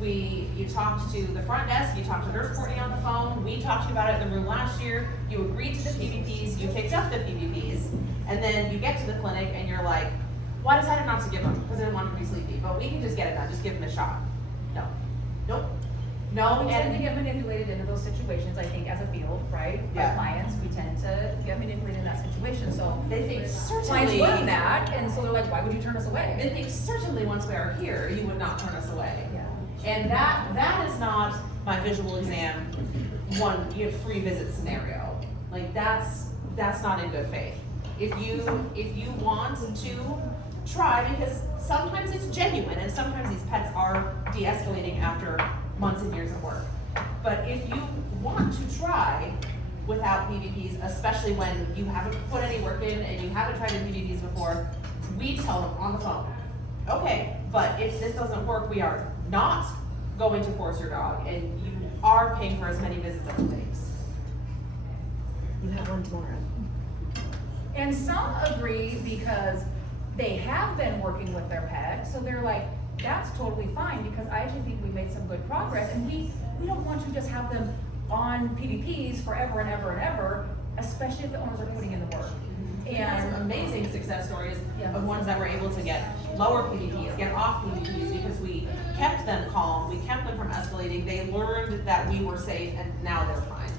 You talked to the front desk, you talked to Nurse Courtney on the phone, we talked to you about it in the room last year, you agreed to the PVPs, you picked up the PVPs, and then you get to the clinic and you're like, well, I decided not to give them because I didn't want them to be sleepy, but we can just get it done, just give them a shot. No, nope, no, We tend to and get manipulated into those situations, I think, as a field, right? By Yeah. clients, we tend to get manipulated in that situation, so. they think Clients certainly, learn that, and so they're like, why would you turn us away? they think certainly once we are here, you would not turn us away. Yeah. And that is not my visual exam, free visit scenario. Like, that's not in good faith. If you want to try, because sometimes it's genuine, and sometimes these pets are de-escalating after months and years of work. But if you want to try without PVPs, especially when you haven't put any work in and you haven't tried the PVPs before, we tell them on the phone, okay, but if this doesn't work, we are not going to force your dog, and you are paying for as many visits as it takes. You have one tomorrow. And some agree because they have been working with their pet, so they're like, that's totally fine, because I actually think we made some good progress, and we don't want to just have them on PVPs forever and ever and ever, especially if the owners are putting in the work. We had some And amazing success stories Yeah. of ones that were able to get lower PVPs, get off PVPs, because we kept them calm, we kept them from escalating, they learned that we were safe, and now they're fine.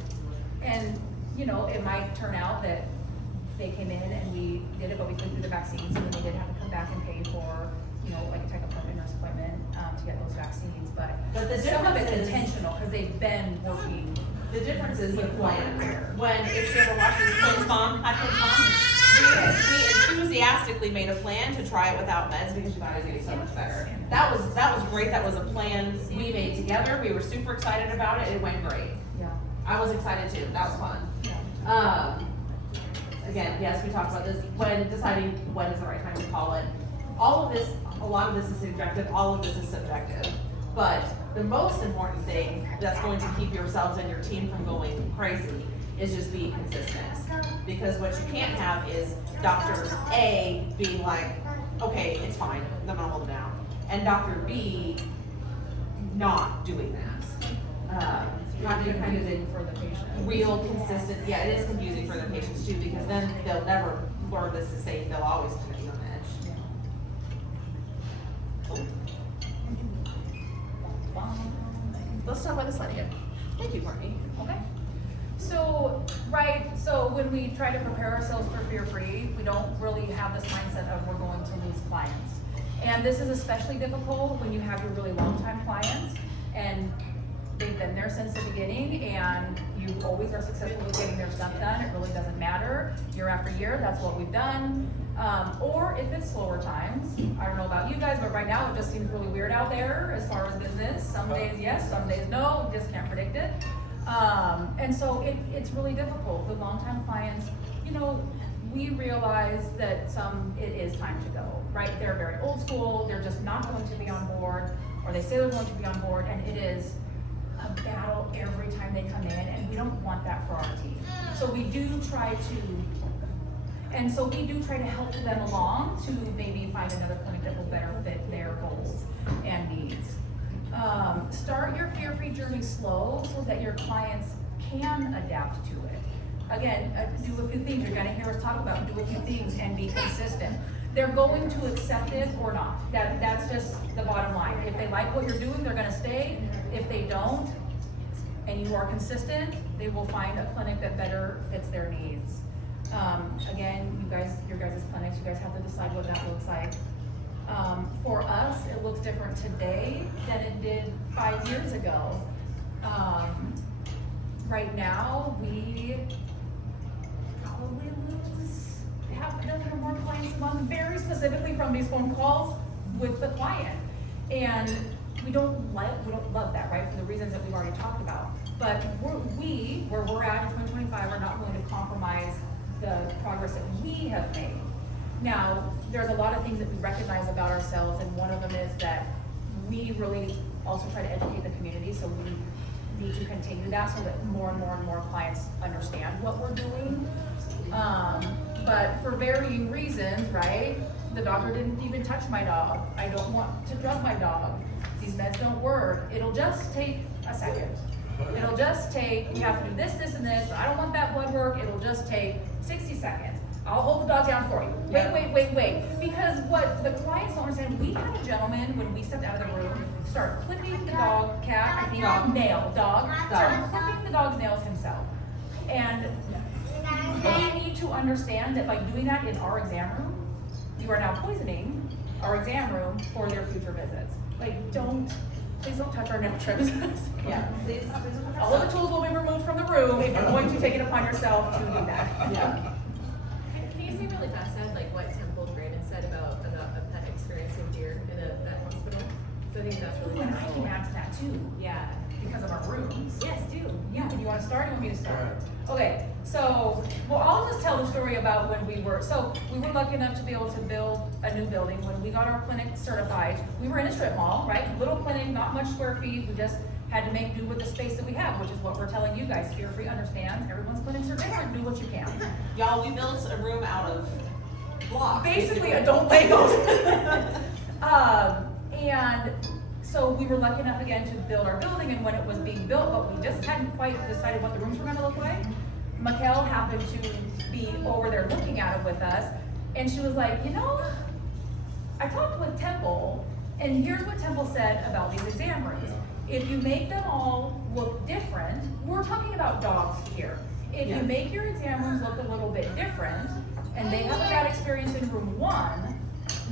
And, you know, it might turn out that they came in and we did it, but we couldn't do the vaccines, and then they did have to come back and pay for, you know, like a tech appointment, nurse appointment, to get those vaccines, but But the some of difference it's is- intentional, cause they've been working. The difference is the plan. When, if you ever watch this Twins Mom, hi Twins Mom, we enthusiastically made a plan to try it without meds because we thought it was getting so much better. That was great, that was a plan we made together, we were super excited about it, it went great. Yeah. I was excited too, that was fun. Again, yes, we talked about this, when deciding when is the right time to call it. All of this, a lot of this is subjective, all of this is subjective. But the most important thing that's going to keep yourselves and your team from going crazy is just being consistent. Because what you can't have is Dr. A being like, okay, it's fine, I'm gonna hold it down. And Dr. B not doing that. Having kind of been For the patient. real consistent, yeah, it is confusing for the patients too, because then they'll never learn this is safe, they'll always kind of be on the edge. Let's talk about the slide again. Thank you, Courtney. Okay. So, right, so when we try to prepare ourselves for Fear Free, we don't really have this mindset of we're going to lose clients. And this is especially difficult when you have your really long-time clients and they've been there since the beginning and you always are successful with getting their stuff done. It really doesn't matter. Year after year, that's what we've done. Or if it's slower times, I don't know about you guys, but right now it just seems really weird out there as far as business. Some days yes, some days no, just can't predict it. And so it's really difficult. The longtime clients, you know, we realize that it is time to go, right? They're very old school, they're just not going to be on board, or they say they're going to be on board, and it is a battle every time they come in, and we don't want that for our team. So we do try to help them along to maybe find another clinic that will better fit their goals and needs. Start your fear-free journey slow so that your clients can adapt to it. Again, do a few things. You're gonna hear us talk about do a few things and be consistent. They're going to accept it or not. That's just the bottom line. If they like what you're doing, they're gonna stay. If they don't, and you are consistent, they will find a clinic that better fits their needs. Again, your guys' clinics, you guys have to decide what that looks like. For us, it looks different today than it did 5 years ago. Right now, we probably lose half a dozen or more clients a month, very specifically from these phone calls with the client. And we don't love that, right, for the reasons that we've already talked about. But where we're at in 2025, we're not going to compromise the progress that we have made. Now, there's a lot of things that we recognize about ourselves, and one of them is that we really also try to educate the community, so we need to continue that so that more and more and more clients understand what we're doing. But for varying reasons, right? The doctor didn't even touch my dog. I don't want to drug my dog. these meds don't work, it'll just take a second. It'll just take, you have to do this, this, and this, I don't want that blood work, it'll just take 60 seconds. I'll hold the dog down for you. Wait. Because what the clients don't understand, we had a gentleman, when we stepped out of the room, start clipping the dog, cat, I think, dog, started clipping the dog's nails himself. And they need to understand that by doing that in our exam room, you are now poisoning our exam room for their future visits. Like, please don't touch our nail trims. Yeah, please. All of the tools will be removed from the room if you're going to take it upon yourself to do that. Yeah. Can you say really fast, Ed, like what Temple Brandon said about a pet experience in here in a vet hospital? So I think that's really And I can helpful. add to that too, Yeah. because of our rooms. Yes, do. Yeah, do you wanna start, or you want me to start? Go ahead. Okay, so, well, I'll just tell the story about when we were lucky enough to be able to build a new building. When we got our clinic certified, we were in a strip mall, right? Little clinic, not much square feet, we just had to make do with the space that we have, which is what we're telling you guys. Fear free, understand, everyone's clinics are different, do what you can. Y'all, we built a room out of blocks. Basically adult Legos. And so we were lucky enough again to build our building, and when it was being built, but we just hadn't quite decided what the rooms were gonna look like. Mikkel happened to be over there looking at it with us, and she was like, I talked with Temple, and here's what Temple said about these exam rooms. If you make them all look different, we're talking about dogs here. If Yeah. you make your exam rooms look a little bit different, and they have a bad experience in room 1,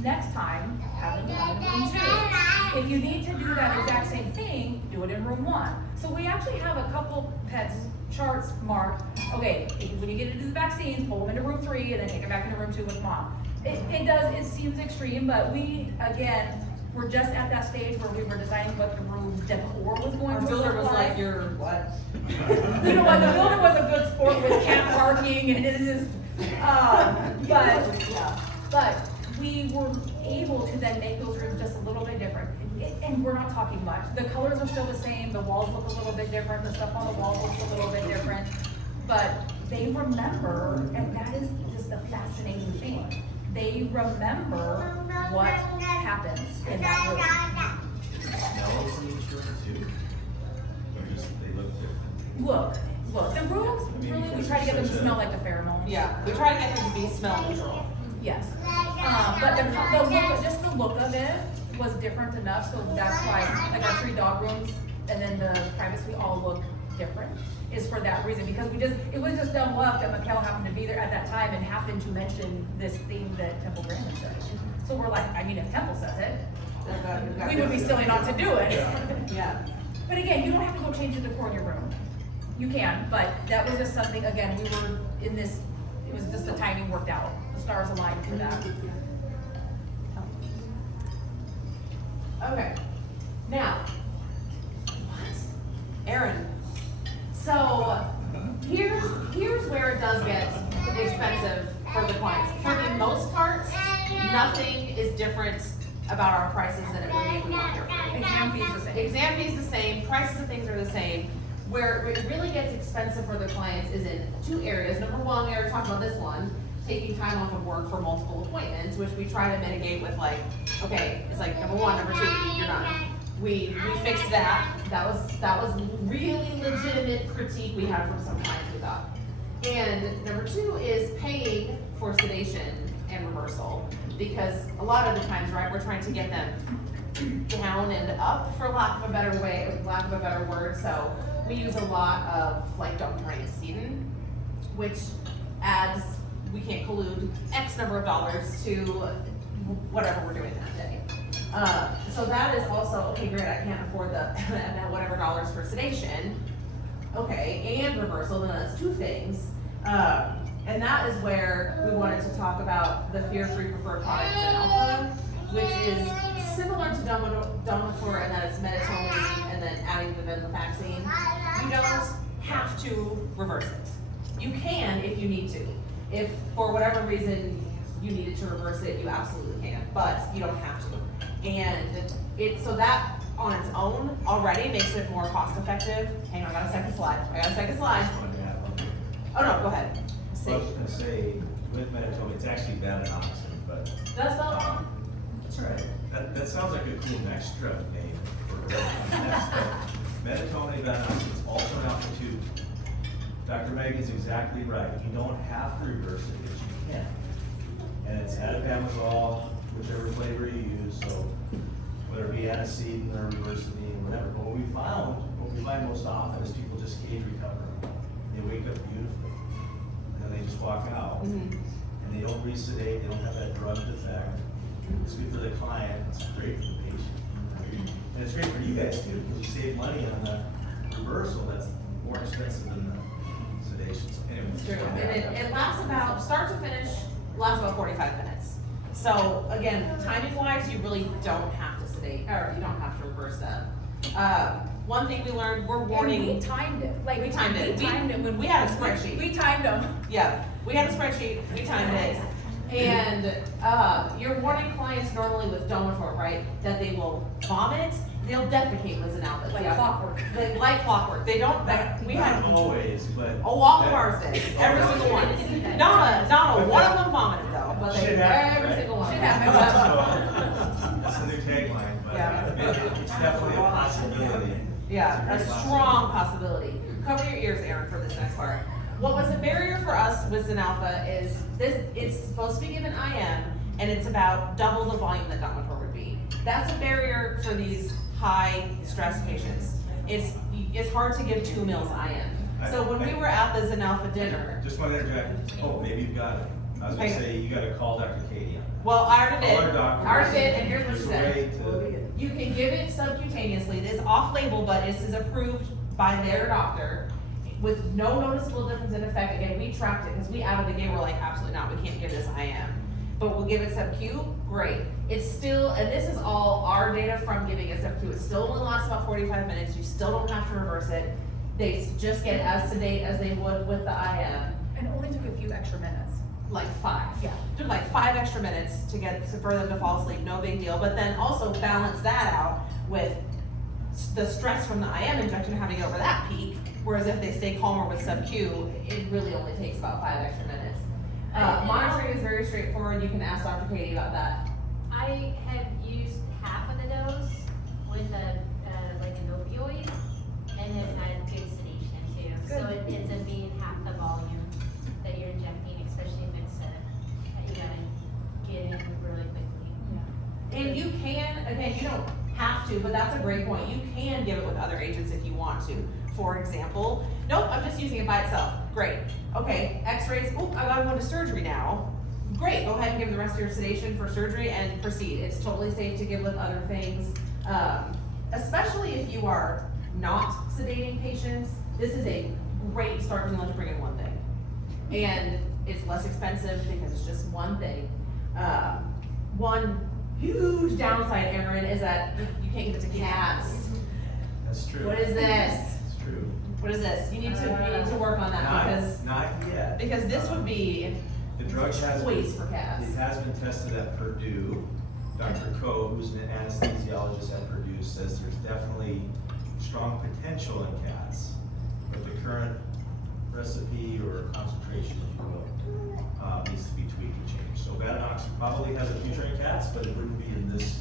next time, have them come in room 2. If you need to do that exact same thing, do it in room 1. So we actually have a couple pets charts marked. Okay, when you get to do the vaccines, pull them into room 3 and then take them back into room 2 with mom. It seems extreme, but we, again, we're just at that stage where we were designing what the room decor was going Our to builder look was like, you're what? You know what, the builder was a good sport with cat parking and it is, but we were able to then make those rooms just a little bit different. And we're not talking much. The colors are still the same, the walls look a little bit different, the stuff on the walls looks a little bit different. But they remember, and that is just the fascinating thing. They remember what happens in that room. Smells in each room too? Or just, they look different? Look, the rooms, really, we try to get them to smell like the pheromones. Yeah, we try to get them to be smell neutral. Yes. But just the look of it was different enough, so that's why, like our 3 dog rooms and then the private suite all look different, is for that reason, because it was just dumb luck that Mikkel happened to be there at that time and happened to mention this thing that Temple Brandon said. So we're like, I mean, if Temple says it, we would be silly not to do it. Yeah. But again, you don't have to go change the decor in your room. You can, but that was just something, again, we were in this, it was just the timing worked out. The stars aligned for that. Okay, now, Aaron, so here's where it does get expensive for the clients. For the most part, nothing is different about our prices than it would be if we weren't here for you. Exam fees the same. Exam fees the same, prices of things are the same. Where it really gets expensive for the clients is in 2 areas. Number 1, we already talked about this one, taking time off of work for multiple appointments, which we try to mitigate with like, okay, it's like number 1, number 2, you're done. We fixed that. That was really legitimate critique we had from some clients we got. And number 2 is paying for sedation and reversal, because a lot of the times, right, we're trying to get them down and up, for lack of a better word. So we use a lot of like dog training sedation, which adds, we can't collude X number of dollars to whatever we're doing that day. So that is also, okay, great, I can't afford the whatever dollars for sedation. Okay, and reversal, then that's 2 things. And that is where we wanted to talk about the fear-free preferred products in Alpha, which is similar to Domitor, and that is melatonin, and then adding the venlafaxine. You don't have to reverse it. You can if you need to. If for whatever reason you needed to reverse it, you absolutely can, but you don't have to. And so that on its own already makes it more cost effective. Hang on, I got a second slide. Oh no, go ahead. Well, I was gonna say, with melatonin, it's actually vananoxin, but That's spelled wrong? that's right. That sounds like a cool extra name. Metacone Venox is also an alpha 2. Dr. Megan's exactly right. You don't have to reverse it, but you can. And it's atabamazole, whichever flavor you use, so whether it be aniseed or reversidine, whatever. But what we find most often is people just cage recover. They wake up beautifully, and then they just walk out. And they don't resedate, they don't have that drugged effect. It's good for the client, it's great for the patient. And it's great for you guys too, because you save money on the reversal, that's more expensive than the sedation. So anyway. True, and it lasts about, start to finish, lasts about 45 minutes. So again, timing wise, you really don't have to sedate, or you don't have to reverse them. One thing we learned, we're warning. And we timed it, like. We timed it. We timed it when We had a spreadsheet. We timed them. Yeah, we had a spreadsheet, we timed it. And you're warning clients normally with Domator, right, that they will vomit, they'll defecate with Xenalpha. Like clockwork. Like clockwork. They don't, we had. Not always, but. All of ours did, every single one. Not one of them vomited though, but they, Shit happens, every right? single one. Shit happens. That's the new tagline, but Yeah. it's definitely a possibility. Yeah, It's a very strong possibility. Cover your ears, Aaron, for this next part. What was the barrier for us with Xenalpha is this, it's supposed to be given IM, and it's about double the volume that Domator would be. That's a barrier for these high stress patients. It's hard to give 2 meals IM. So when we were at the Xenalpha dinner, Just want to interject, oh, maybe you've got it. I was gonna say, you gotta call Dr. Katie on that. well, I already did. Call our doctor. I already did, and here's what she There's a said. way to- You can give it subcutaneously. It's off-label, but this is approved by their doctor with no noticeable difference in effect. Again, we tracked it because we out of the gate were like, absolutely not, we can't give this IM. But we'll give it sub-Q, great. It's still, and this is all our data from giving it sub-Q. It still only lasts about 45 minutes. You still don't have to reverse it. They just get as sedate as they would with the IM. And it only took a few extra minutes. Like 5. Yeah. Took like 5 extra minutes for them to fall asleep, no big deal. But then also balance that out with the stress from the IM injection having to get over that peak. Whereas if they stay calmer with sub-Q, it really only takes about 5 extra minutes. Monitoring is very straightforward. You can ask Dr. Katie about that. I have used half of the dose with like an opioid and have had good sedation too. So Good. it ends up being half the volume that you're injecting, especially if it's that you gotta get in really quickly. And you can, again, you don't have to, but that's a great point. You can give it with other agents if you want to. For example, nope, I'm just using it by itself. Great. Okay, x-rays, oh, I gotta go into surgery now. Great, go ahead and give the rest of your sedation for surgery and proceed. It's totally safe to give with other things. Especially if you are not sedating patients, this is a great start to let you bring in one thing. And it's less expensive because it's just one thing. One huge downside, Aaron, is that you can't give it to cats. That's true. What is this? It's true. What is this? You need to work on that Not yet. because this would be The drug has waste for cats. It has been tested at Purdue. Dr. Coe, who's an anesthesiologist at Purdue, says there's definitely strong potential in cats, but the current recipe or concentration, if you will, needs to be tweaked and changed. So Venox probably has a future in cats, but it wouldn't be in this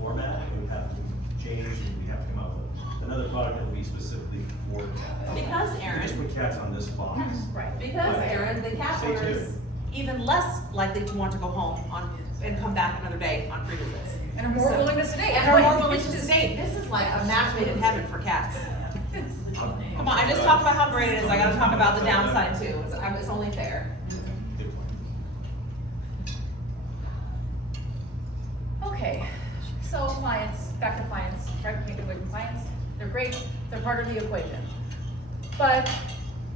format. It would have to change, and we have to come up with another product that would be specifically for cats. Because We Aaron, just put cats on this box. Right. because Aaron, the cat Stay owner is tuned. even less likely to want to go home and come back another day on pre-visits. And are more So- willing to sedate. And are more willing to sedate. This is like a match made in heaven for cats. Come on, I just talked about how great it is. I gotta talk about the downside too. It's only fair. Good point. Okay, so clients, back to clients, right, can't get away from clients, they're great, they're part of the equation. But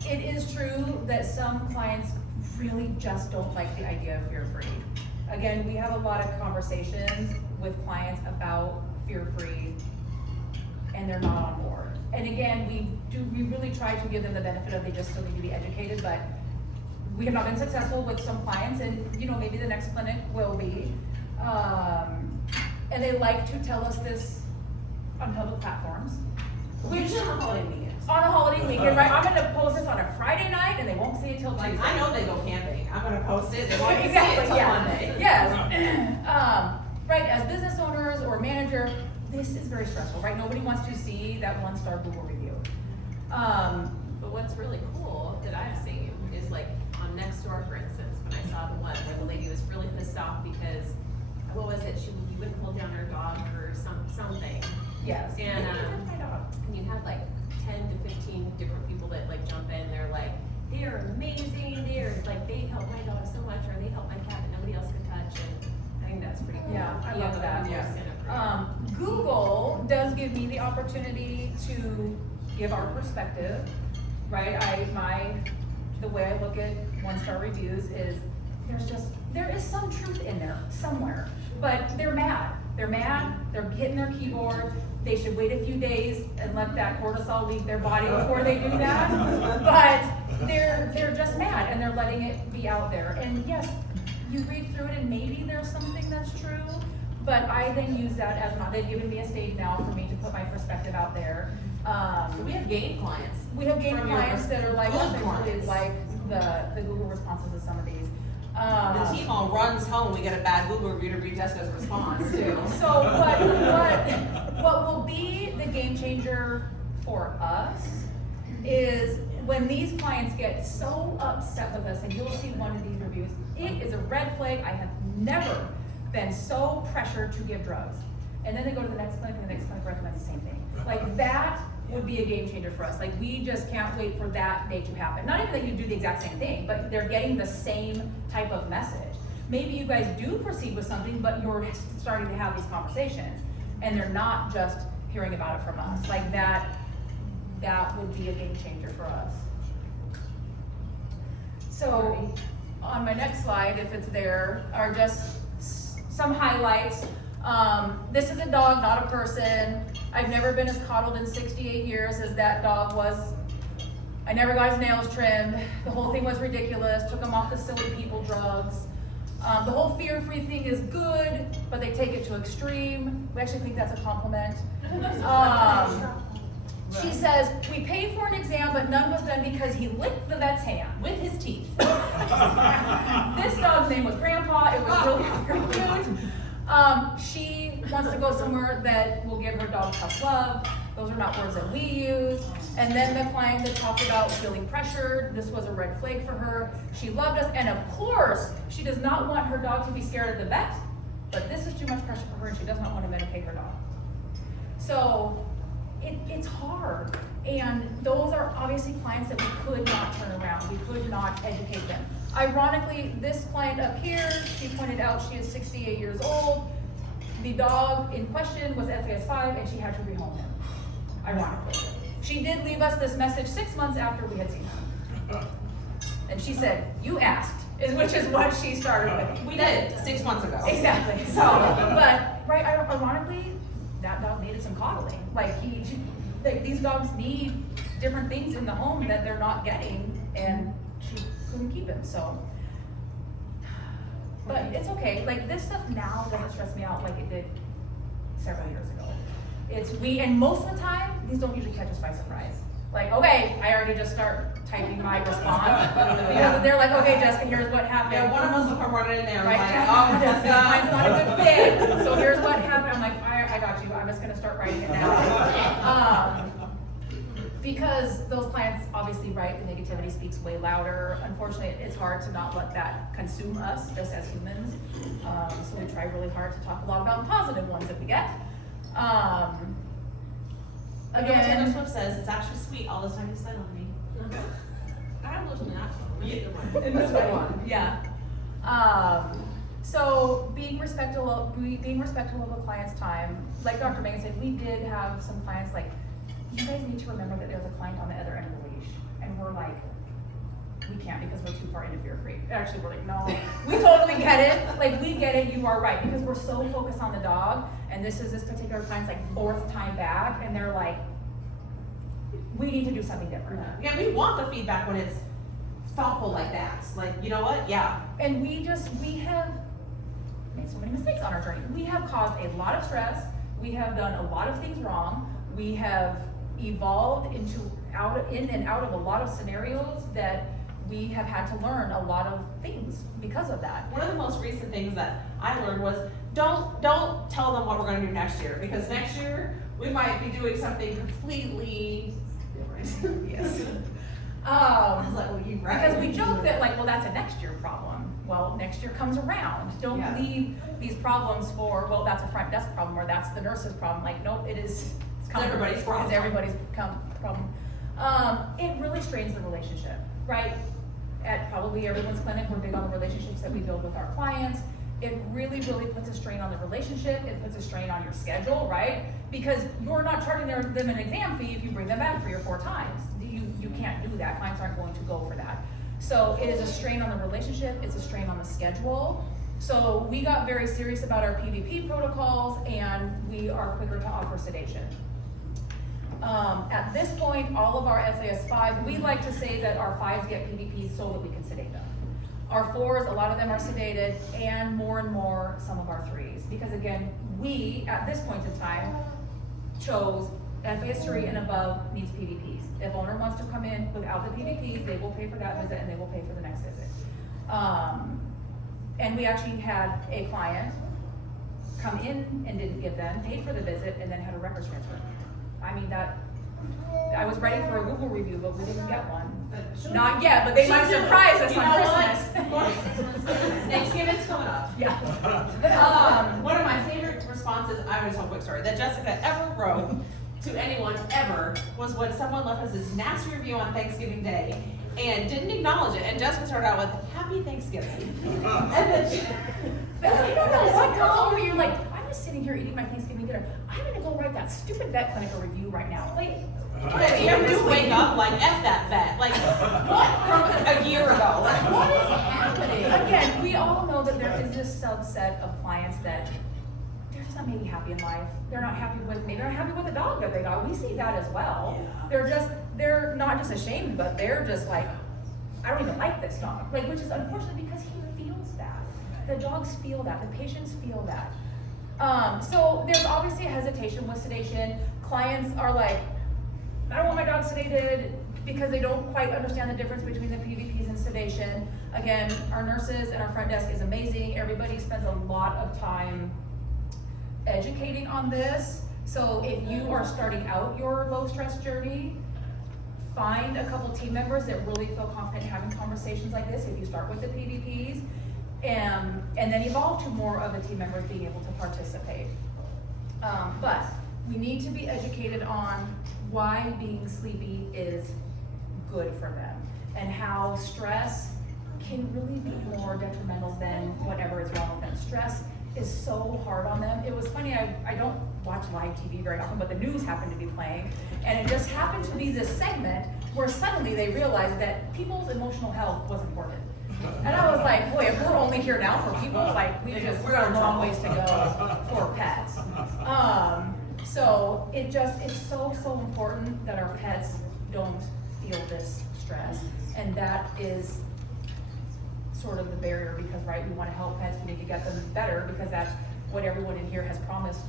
it is true that some clients really just don't like the idea of fear-free. Again, we have a lot of conversations with clients about fear-free, and they're not on board. And again, we really try to give them the benefit of they just still need to be educated, but we have not been successful with some clients, and maybe the next clinic will be. And they like to tell us this on public platforms. Which on a holiday weekend. On a holiday weekend, right? I'm gonna post this on a Friday night and they won't see it till Tuesday. Like, I know they go camping. I'm gonna post it. They won't even see it Exactly, till yeah. Monday. Yes. Right, as business owners or manager, this is very stressful, right? Nobody wants to see that 1-star Google review. But what's really cool that I've seen is like on Nextdoor, for instance, when I saw the one where the lady was really pissed off because, what was it, you wouldn't hold down her dog or something. Yes. And you had like 10 to 15 different people that like jump in, they're like, they're amazing, they help my dog so much, or they help my cat that nobody else could touch, and I think that's pretty cool. Yeah, I love that. Yeah. Google does give me the opportunity to give our perspective, right? The way I look at 1-star reviews is there is some truth in there somewhere, but they're mad. They're hitting their keyboard. They should wait a few days and let that cortisol leave their body before they do that. But they're just mad and they're letting it be out there. And yes, you read through it and maybe there's something that's true, but I then use that as they've given me a stage now for me to put my perspective out there. We have gained clients. We have gained From your clients that are like, good essentially clients. like the Google responses of some of these. The team all runs home, we get a bad Google review to read Jessica's response too. So what will be the game changer for us is when these clients get so upset with us, and you'll see one of these reviews, it is a red flag. I have never been so pressured to give drugs. And then they go to the next clinic and the next clinic recommends the same thing. Like that would be a game changer for us. Like we just can't wait for that day to happen. Not even that you do the exact same thing, but they're getting the same type of message. Maybe you guys do proceed with something, but you're starting to have these conversations and they're not just hearing about it from us. Like that would be a game changer for us. So on my next slide, if it's there, are just some highlights. This is a dog, not a person. I've never been as coddled in 68 years as that dog was. I never got his nails trimmed. The whole thing was ridiculous. Took him off the silly people drugs. The whole fear-free thing is good, but they take it to extreme. We actually think that's a compliment. She says, we paid for an exam, but none was done because he licked the vet's hand With his teeth. This dog's name was Grandpa. It was really cute. She wants to go somewhere that will give her dog tough love. Those are not words that we use. And then the client that talked about feeling pressured, this was a red flag for her. She loved us, and of course, she does not want her dog to be scared of the vet, but this is too much pressure for her and she does not want to medicate her dog. So it's hard. And those are obviously clients that we could not turn around. We could not educate them. Ironically, this client up here, she pointed out she is 68 years old. The dog in question was FAS 5 and she had to rehome him, ironically. She did leave us this message 6 months after we had seen her. And she said, you asked, which is what she started with. We did 6 months ago. Exactly. So, but right, ironically, that dog needed some coddling. Like these dogs need different things in the home that they're not getting, and she couldn't keep him. So, but it's okay. Like this stuff now doesn't stress me out like it did several years ago. And most of the time, these don't usually catch us by surprise. Like, okay, I already just start typing my response. Because they're like, okay, Jessica, here's what happened. Yeah, one of us will come running in there Right? like, oh, Jessica, mine's Jessica. not a good fit. So here's what happened. I'm like, I got you. I'm just gonna start writing it now. Because those clients obviously write, the negativity speaks way louder. Unfortunately, it's hard to not let that consume us just as humans. So we try really hard to talk a lot about the positive ones that we get. You know what Taylor Again, Swift says, it's actually sweet all this time you spend on me. I'm looking at that. in this one, yeah. So being respectful of a client's time, like Dr. Megan said, we did have some clients like, you guys need to remember that there's a client on the other end of the leash, and we're like, we can't because we're too far into fear-free. Actually, we're like, no, we totally get it. Like, we get it, you are right, because we're so focused on the dog, and this particular client's like 4th time back, and they're like, we need to do something different. Yeah, we want the feedback when it's thoughtful like that. Like, you know what? Yeah. And we have made so many mistakes on our journey. We have caused a lot of stress. We have done a lot of things wrong. We have evolved in and out of a lot of scenarios that we have had to learn a lot of things because of that. One of the most recent things that I learned was don't tell them what we're gonna do next year, because next year, we might be doing something completely different. Yes. I was like, well, you right. Because we joke that like, well, that's a next year problem. Well, next year comes around. Don't Yeah. leave these problems for, well, that's a front desk problem, or that's the nurse's problem. Like, nope, it's everybody's problem. It's everybody's problem. It really strains the relationship, right? At probably everyone's clinic, we're big on the relationships that we build with our clients. It really, really puts a strain on the relationship. It puts a strain on your schedule, right? Because you're not charging them an exam fee if you bring them back 3 or 4 times. You can't do that. Clients aren't going to go for that. So it is a strain on the relationship. It's a strain on the schedule. So we got very serious about our PVP protocols, and we are quicker to offer sedation. At this point, all of our FAS 5, we like to say that our 5s get PVPs so that we can sedate them. Our 4s, a lot of them are sedated, and more, some of our 3s. Because again, we, at this point in time, chose FAS 3 and above needs PVPs. If owner wants to come in without the PVPs, they will pay for that visit and they will pay for the next visit. And we actually had a client come in and didn't give them, paid for the visit, and then had a records transfer. I mean, I was ready for a Google review, but we didn't get one. Not yet, but they might surprise us on Christmas. Thanksgiving's coming up. Yeah. One of my favorite responses, I would tell a quick story, that Jessica ever wrote to anyone ever was when someone left us this nasty review on Thanksgiving Day and didn't acknowledge it. And Jessica started out with, Happy Thanksgiving. And then she, But I don't know, what comes over you like, I'm just sitting here eating my Thanksgiving dinner. I'm gonna go write that stupid vet clinical review right now. Like, you ever just wake up like, F that vet? Like, what from a year ago? Like, what is happening? again, we all know that there is this subset of clients that they're just not maybe happy in life. They're not happy with, maybe they're not happy with the dog that they got. We see that as well. They're not just ashamed, but they're just like, I don't even like this dog. Like, which is unfortunate because he feels that. The dogs feel that, the patients feel that. So there's obviously a hesitation with sedation. Clients are like, I don't want my dog sedated because they don't quite understand the difference between the PVPs and sedation. Again, our nurses and our front desk is amazing. Everybody spends a lot of time educating on this. So if you are starting out your low stress journey, find a couple team members that really feel confident having conversations like this if you start with the PVPs, and then evolve to more of the team members being able to participate. But we need to be educated on why being sleepy is good for them and how stress can really be more detrimental than whatever is wrong with them. Stress is so hard on them. It was funny, I don't watch live TV very often, but the news happened to be playing, and it just happened to be this segment where suddenly they realized that people's emotional health was important. And I was like, boy, if we're only here now for people, like we're a long ways to go for pets. So it's so important that our pets don't feel this stress, and that is sort of the barrier because, right, we want to help pets, we need to get them better because that's what everyone in here has promised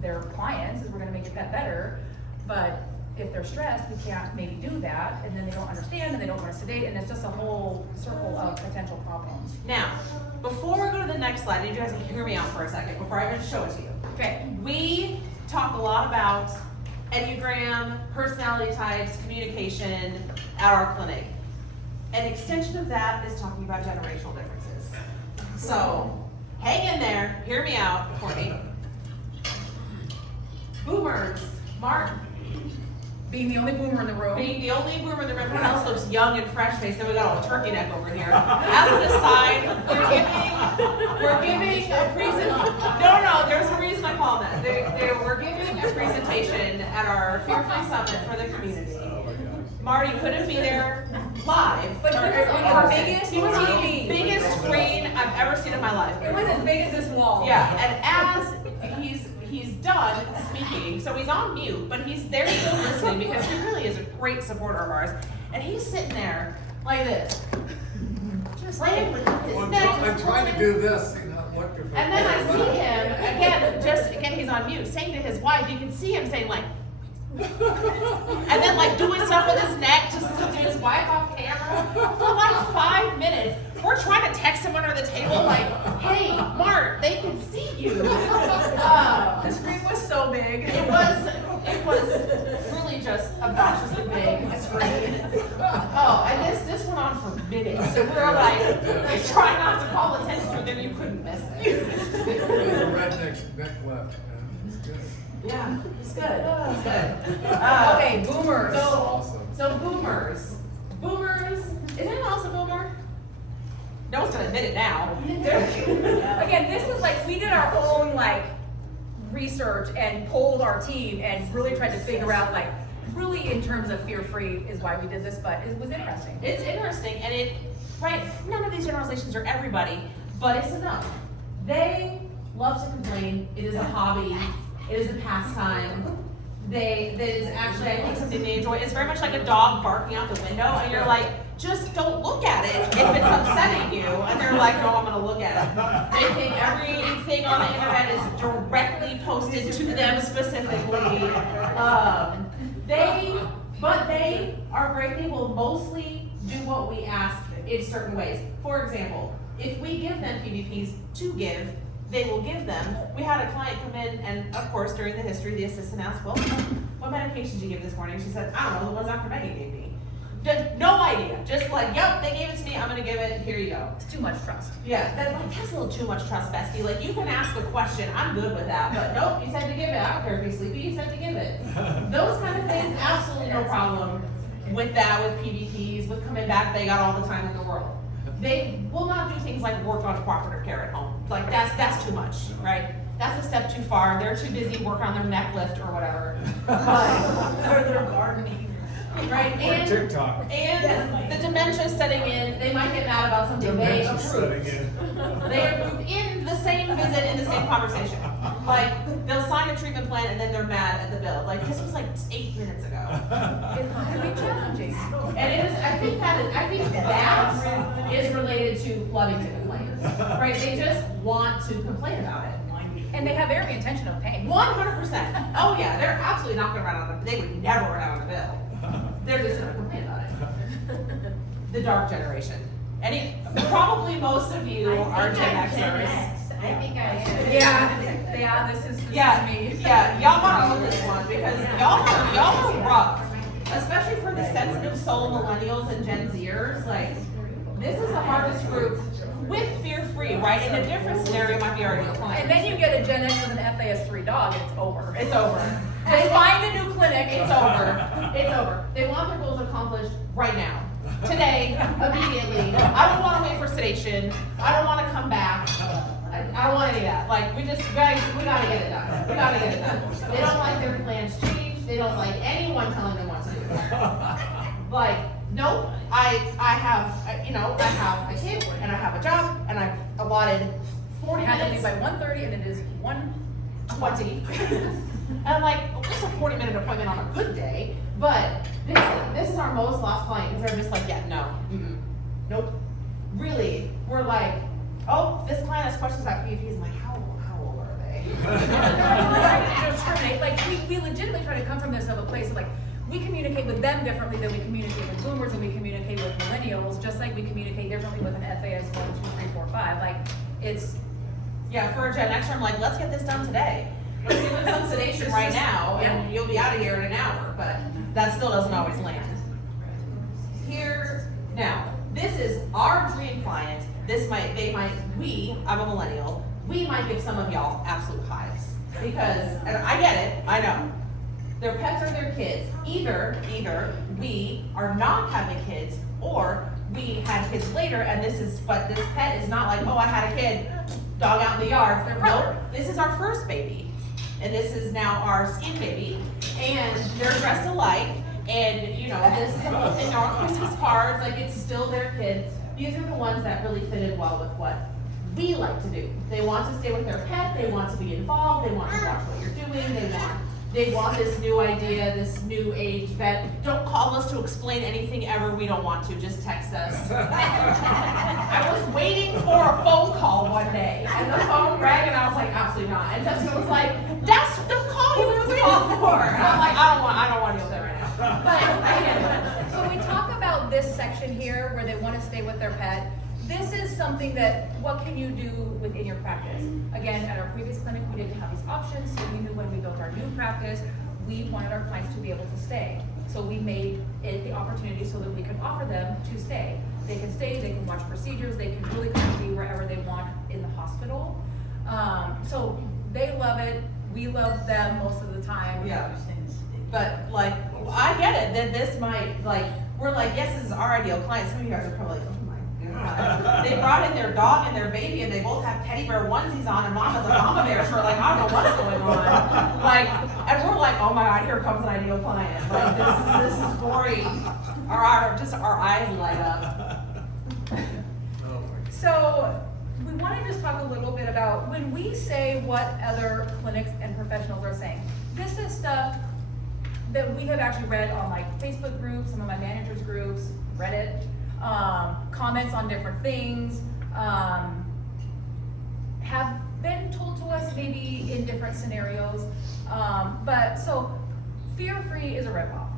their clients is we're going to make your pet better. But if they're stressed, we can't maybe do that, and then they don't understand and they don't want to sedate, and it's just a whole circle of potential problems. Now, before we go to the next slide, I need you guys to hear me out for a second before I even show it to you. Okay. We talk a lot about Enneagram, personality types, communication at our clinic. An extension of that is talking about generational differences. So, hang in there, hear me out, Courtney. Boomers, Mark, Being the only boomer in the room. being the only boomer in the room, everyone else looks young and fresh-faced, then we got all turkey neck over here. As an aside, we're giving a no, there's a reason I call that. We're giving a presentation at our Fear Free Summit for the community. Marty couldn't be there live, But he was on the biggest he was on the TV. biggest screen I've ever seen in my life. It was as big as this wall. Yeah, and as he's done speaking, so he's on mute, but he's there still listening because he really is a great supporter of ours. And he's sitting there like this, just laying with his Well, neck. I'm trying to do this, you know, look if And then I see him again, he's on mute, saying to his wife, you can see him saying like, and then like doing stuff with his neck just to do his wife off camera for like 5 minutes. We're trying to text him under the table like, hey, Mark, they can see you. obnoxiously big screen. Oh, and this went on for minutes, so we were like, trying not to call attention to it, then you couldn't miss it. Redneck neck left, man. It's good. Yeah, it's good, it's good. Okay, boomers. That's So, awesome. so boomers, is anyone else a boomer? No one's gonna admit it now. Again, this is like, we did our own like research and polled our team and really tried to figure out like, really in terms of fear-free is why we did this, but it was interesting. It's interesting, and right, none of these generalizations are everybody, but it's enough. They love to complain, it is a hobby, it is a pastime. That is actually, I think, something they enjoy. It's very much like a dog barking out the window, and you're like, just don't look at it if it's upsetting you. And they're like, no, I'm gonna look at it. They think everything on the internet is directly posted to them specifically. They are great. They will mostly do what we ask in certain ways. For example, if we give them PVPs to give, they will give them. We had a client come in, and of course, during the history, the assistant asked, well, what medication did you give this morning? She said, I don't know, the ones Dr. Megan gave me. No idea, just like, yep, they gave it to me, I'm gonna give it, here you go. It's too much trust. Yeah, that's a little too much trust, bestie. Like, you can ask a question, I'm good with that, but nope, you said to give it, I don't care if you're sleepy, you said to give it. Those kind of things, absolutely no problem with that, with PVPs, with coming back, they got all the time in the world. They will not do things like work on cooperative care at home. Like, that's too much, right? That's a step too far. They're too busy working on their neck lift or whatever. Or they're gardening. Right, Or TikTok. and the dementia's setting in, they might get mad about something they Dementia's setting approved. in. They approved in the same visit, in the same conversation. Like, they'll sign a treatment plan and then they're mad at the bill. Like, this was like 8 minutes ago. It can be challenging. And it is, I think that is related to loving to complain. Right, they just want to complain about it. And they have every intention of paying. 100%. Oh yeah, they're absolutely not gonna run out of, they would never run out of the bill. They're just gonna complain about it. The dark generation. Probably most of you are Gen Xers. I think I am. Yeah, this is me. Yeah, y'all wanna own this one because y'all are rough. Especially for the sensitive soul millennials and Gen Zers, like, this is the hardest group with fear-free, right? In a different scenario, might be already a client. And then you get a Gen X with an FAS3 dog, it's over. It's over. They find a new clinic, It's over. It's over. They want their goals accomplished right now. Today, immediately. I don't want to wait for sedation. I don't want to come back. I don't want any of that. Like, we gotta get it done. We gotta get it done. They don't like their plans changed. They don't like anyone telling them what to do. Like, nope, I have a kid and I have a job and I've allotted 40 You have to minutes. leave by 1:30 and it is 1:20. 20. And I'm like, it's a 40-minute appointment on a good day, but this is our most lost client because they're just like, yeah, no, nope. Really, we're like, oh, this client has questions about PVPs. I'm like, how old are they? Discriminate. Like we legitimately try to come from this of a place of like, we communicate with them differently than we communicate with boomers and we communicate with millennials, just like we communicate differently with an FAS 1, 2, 3, 4, 5. Like, it's. Yeah, for a Gen Xer, I'm like, let's get this done today. Let's give them some sedation right now, and you'll be out of here in an hour, but that still doesn't always land. Now, this is our dream client. I'm a millennial, we might give some of y'all absolute hives. Because, and I get it, I know. Their pets are their kids. Either we are not having kids, or we had kids later, and but this pet is not like, oh, I had a kid, dog out in the yard. Nope, this is our first baby. And this is now our skin baby. And they're dressed alike. And, this is the whole thing, our Christmas cards, like, it's still their kid. These are the ones that really fit in well with what we like to do. They want to stay with their pet, they want to be involved, they want to watch what you're doing, they want this new idea, this new age vet. Don't call us to explain anything ever, we don't want to, just text us. I was waiting for a phone call one day, and the phone rang, and I was like, absolutely not. And Jessica was like, don't call me, what was it called for? And I'm like, I don't want to deal with that right now. But I get it. So when we talk about this section here where they want to stay with their pet, this is something that, what can you do within your practice? Again, at our previous clinic, we didn't have these options, so we knew when we built our new practice, we wanted our clients to be able to stay. So we made it the opportunity so that we could offer them to stay. They can stay, they can watch procedures, they can really kind of be wherever they want in the hospital. So they love it, we love them most of the time. Yeah. But like, I get it, that this might, like, we're like, yes, this is our ideal client. Some of you guys are probably like, oh my God. They brought in their dog and their baby and they both have teddy bear onesies on and mom has a mama bear shirt. Like, I don't know what's going on. Like, and we're like, oh my God, here comes an ideal client. Like, this is great. Our eyes light up. Oh my. So we want to just talk a little bit about when we say what other clinics and professionals are saying. This is stuff that we have actually read on like Facebook groups, some of my managers' groups, Reddit, comments on different things, have been told to us maybe in different scenarios. But so fear-free is a ripoff.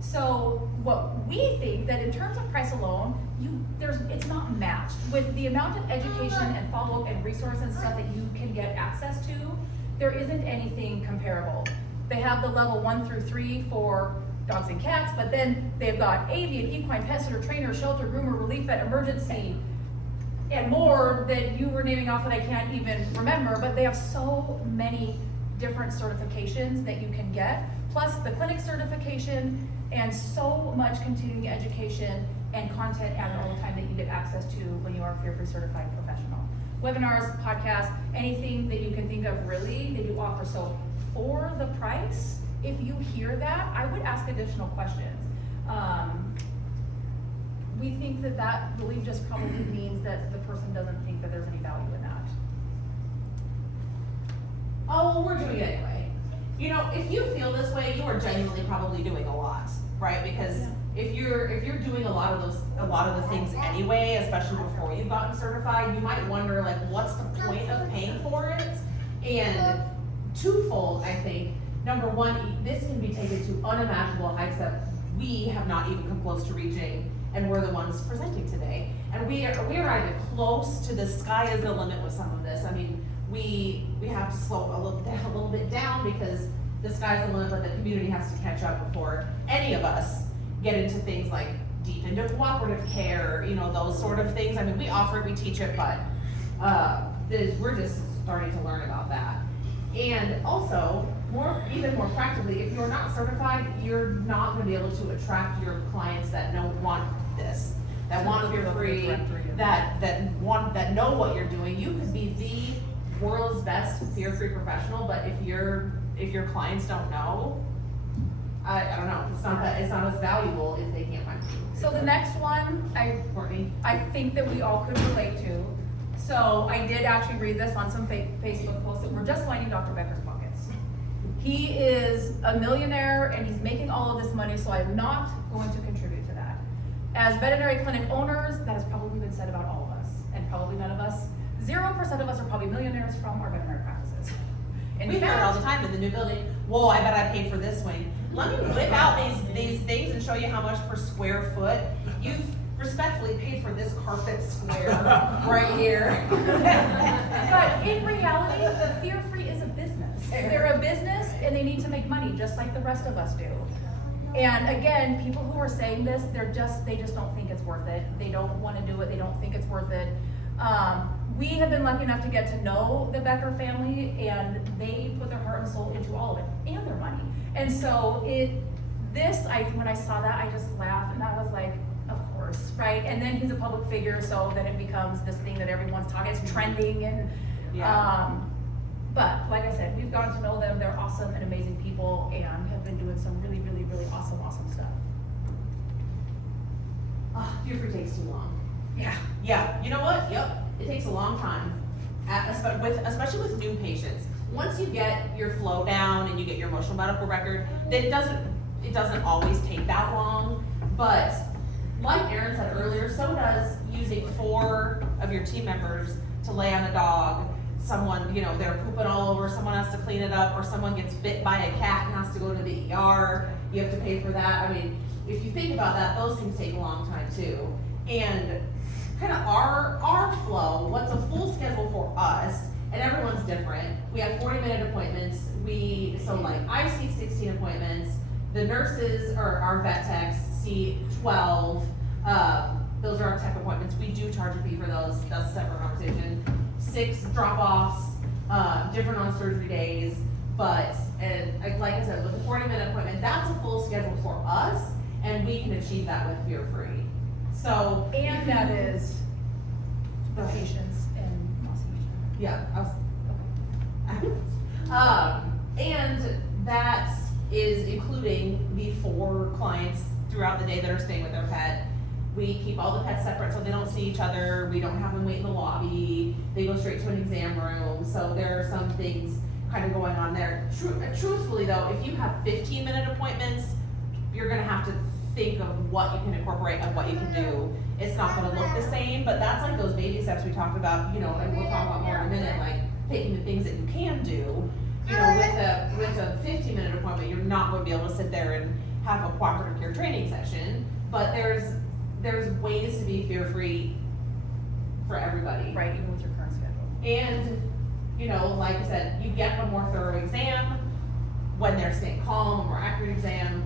So what we think that in terms of price alone, it's not matched with the amount of education and follow-up and resource and stuff that you can get access to. There isn't anything comparable. They have the level 1 through 3 for dogs and cats, but then they've got avian, equine, pet sitter, trainer, shelter, groomer, relief vet, emergency, and more that you were naming off that I can't even remember, but they have so many different certifications that you can get, plus the clinic certification and so much continuing education and content added all the time that you get access to when you are a fear-free certified professional. Webinars, podcasts, anything that you can think of really that you offer. So for the price, if you hear that, I would ask additional questions. We think that really just probably means that the person doesn't think that there's any value in that. Oh, well, we're doing it anyway. You know, if you feel this way, you are genuinely probably doing a lot, right? Because if you're doing a lot of the things anyway, especially before you've gotten certified, you might wonder like, what's the point of paying for it? And twofold, I think. Number one, this can be taken to unimaginable heights that we have not even come close to reaching, and we're the ones presenting today. And we are not even close to the sky is the limit with some of this. I mean, we have to slow a little bit down because the sky's the limit, but the community has to catch up before any of us get into things like deep into cooperative care, you know, those sort of things. I mean, we offer it, we teach it, but we're just starting to learn about that. And also, even more practically, if you're not certified, you're not going to be able to attract your clients that don't want this, that want fear-free, that know what you're doing. You could be the world's best fear-free professional, but if your clients don't know, I don't know. It's not as valuable if they can't find you. So the next one, I think that we all could relate to. So I did actually read this on some Facebook posts that were just lining Dr. Becker's pockets. He is a millionaire and he's making all of this money, so I'm not going to contribute to that. As veterinary clinic owners, that has probably been said about all of us, and probably none of us. 0% of us are probably millionaires from our veterinary practices. We hear it all the time in the new building. Whoa, I bet I paid for this wing. Let me whip out these things and show you how much per square foot. You've respectfully paid for this carpet square right here. But in reality, the fear-free is a business. They're a business and they need to make money just like the rest of us do. And again, people who are saying this, they just don't think it's worth it. They don't want to do it. They don't think it's worth it. We have been lucky enough to get to know the Becker family, and they put their heart and soul into all of it, and their money. And so when I saw that, I just laughed, and I was like, of course, right? And then he's a public figure, so then it becomes this thing that everyone's talking, it's trending, and but like I said, we've gotten to know them. They're awesome and amazing people, and have been doing some really, really, really awesome stuff. Fear-free takes too long. Yeah. Yeah, you know what? Yep, it takes a long time, especially with new patients. Once you get your flow down and you get your emotional medical record, then it doesn't always take that long. But like Erin said earlier, so does using 4 of your team members to lay on a dog. Someone, they're pooping all over, someone has to clean it up, or someone gets bit by a cat and has to go to the ER. You have to pay for that. I mean, if you think about that, those things take a long time too. And kind of our flow, what's a full schedule for us, and everyone's different. We have 40-minute appointments. I see 16 appointments. The nurses or our vet techs see 12, those are our tech appointments, we do charge a fee for those, that's a separate conversation. 6 drop-offs, different on surgery days, but, and like I said, with a 40-minute appointment, that's a full schedule for us, and we can achieve that with fear-free. So. And that is the patients in Mossy Yeah, and that is including the 4 clients throughout the day that are staying with their pet. We keep all the pets separate so they don't see each other, we don't have them wait in the lobby, they go straight to an exam room, so there are some things kind of going on there. Truthfully though, if you have 15-minute appointments, you're gonna have to think of what you can incorporate and what you can do. It's not gonna look the same, but that's like those baby steps we talked about, you know, and we'll talk about more in a minute, like taking the things that you can do. You know, with a 15-minute appointment, you're not gonna be able to sit there and have a cooperative care training session, but there's ways to be fear-free for everybody. Right, even with your current schedule. And, you know, like I said, you get a more thorough exam when they're staying calm, a more accurate exam.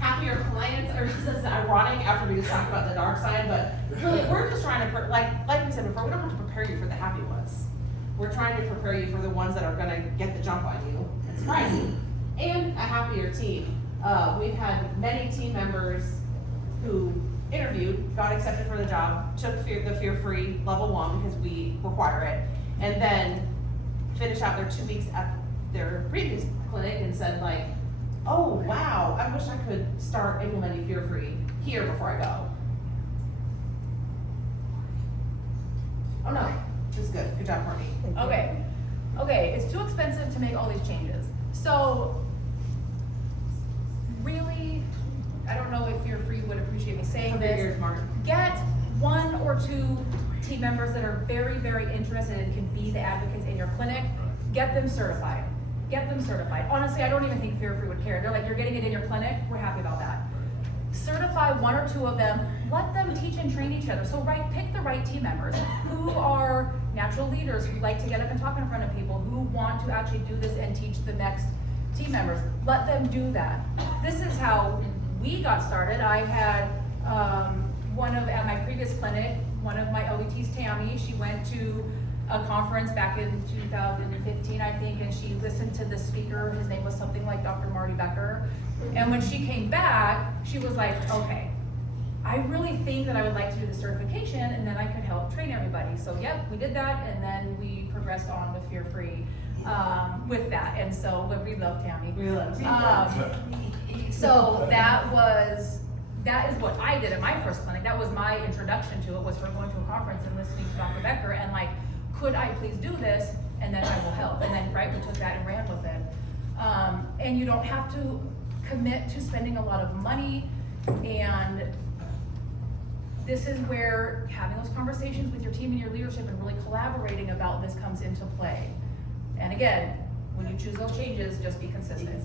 Happier clients, or this is ironic after we just talked about the dark side, but really, we're just trying to, like we said before, we don't have to prepare you for the happy ones. We're trying to prepare you for the ones that are gonna get the jump on you and surprise you. And a happier team. We've had many team members who interviewed, got accepted for the job, took the fear-free level 1 because we require it, and then finished out their 2 weeks at their previous clinic and said like, oh wow, I wish I could start implementing fear-free here before I go. Oh no, this is good, good job, Marty. Okay, it's too expensive to make all these changes. So, really, I don't know if Fear-Free would appreciate me saying this. Yours, Mark. Get 1 or 2 team members that are very, very interested and can be the advocates in your clinic. Get them certified. Get them certified. Honestly, I don't even think Fear-Free would care. They're like, you're getting it in your clinic, we're happy about that. Certify 1 or 2 of them, let them teach and train each other. So pick the right team members who are natural leaders, who like to get up and talk in front of people, who want to actually do this and teach the next team members. Let them do that. This is how we got started. I had at my previous clinic, one of my OETs, Tammy, she went to a conference back in 2015, I think, and she listened to the speaker. His name was something like Dr. Marty Becker. And when she came back, she was like, okay, I really think that I would like to do the certification and then I could help train everybody. So yep, we did that, and then we progressed on with Fear-Free with that. And so, but we love Tammy. We love Tammy. So that is what I did at my first clinic. That was my introduction to it, was for going to a conference and listening to Dr. Becker and like, could I please do this? And then I will help. And then, right, we took that and ran with it. And you don't have to commit to spending a lot of money. And this is where having those conversations with your team and your leadership and really collaborating about this comes into play. And again, when you choose those changes, just be consistent.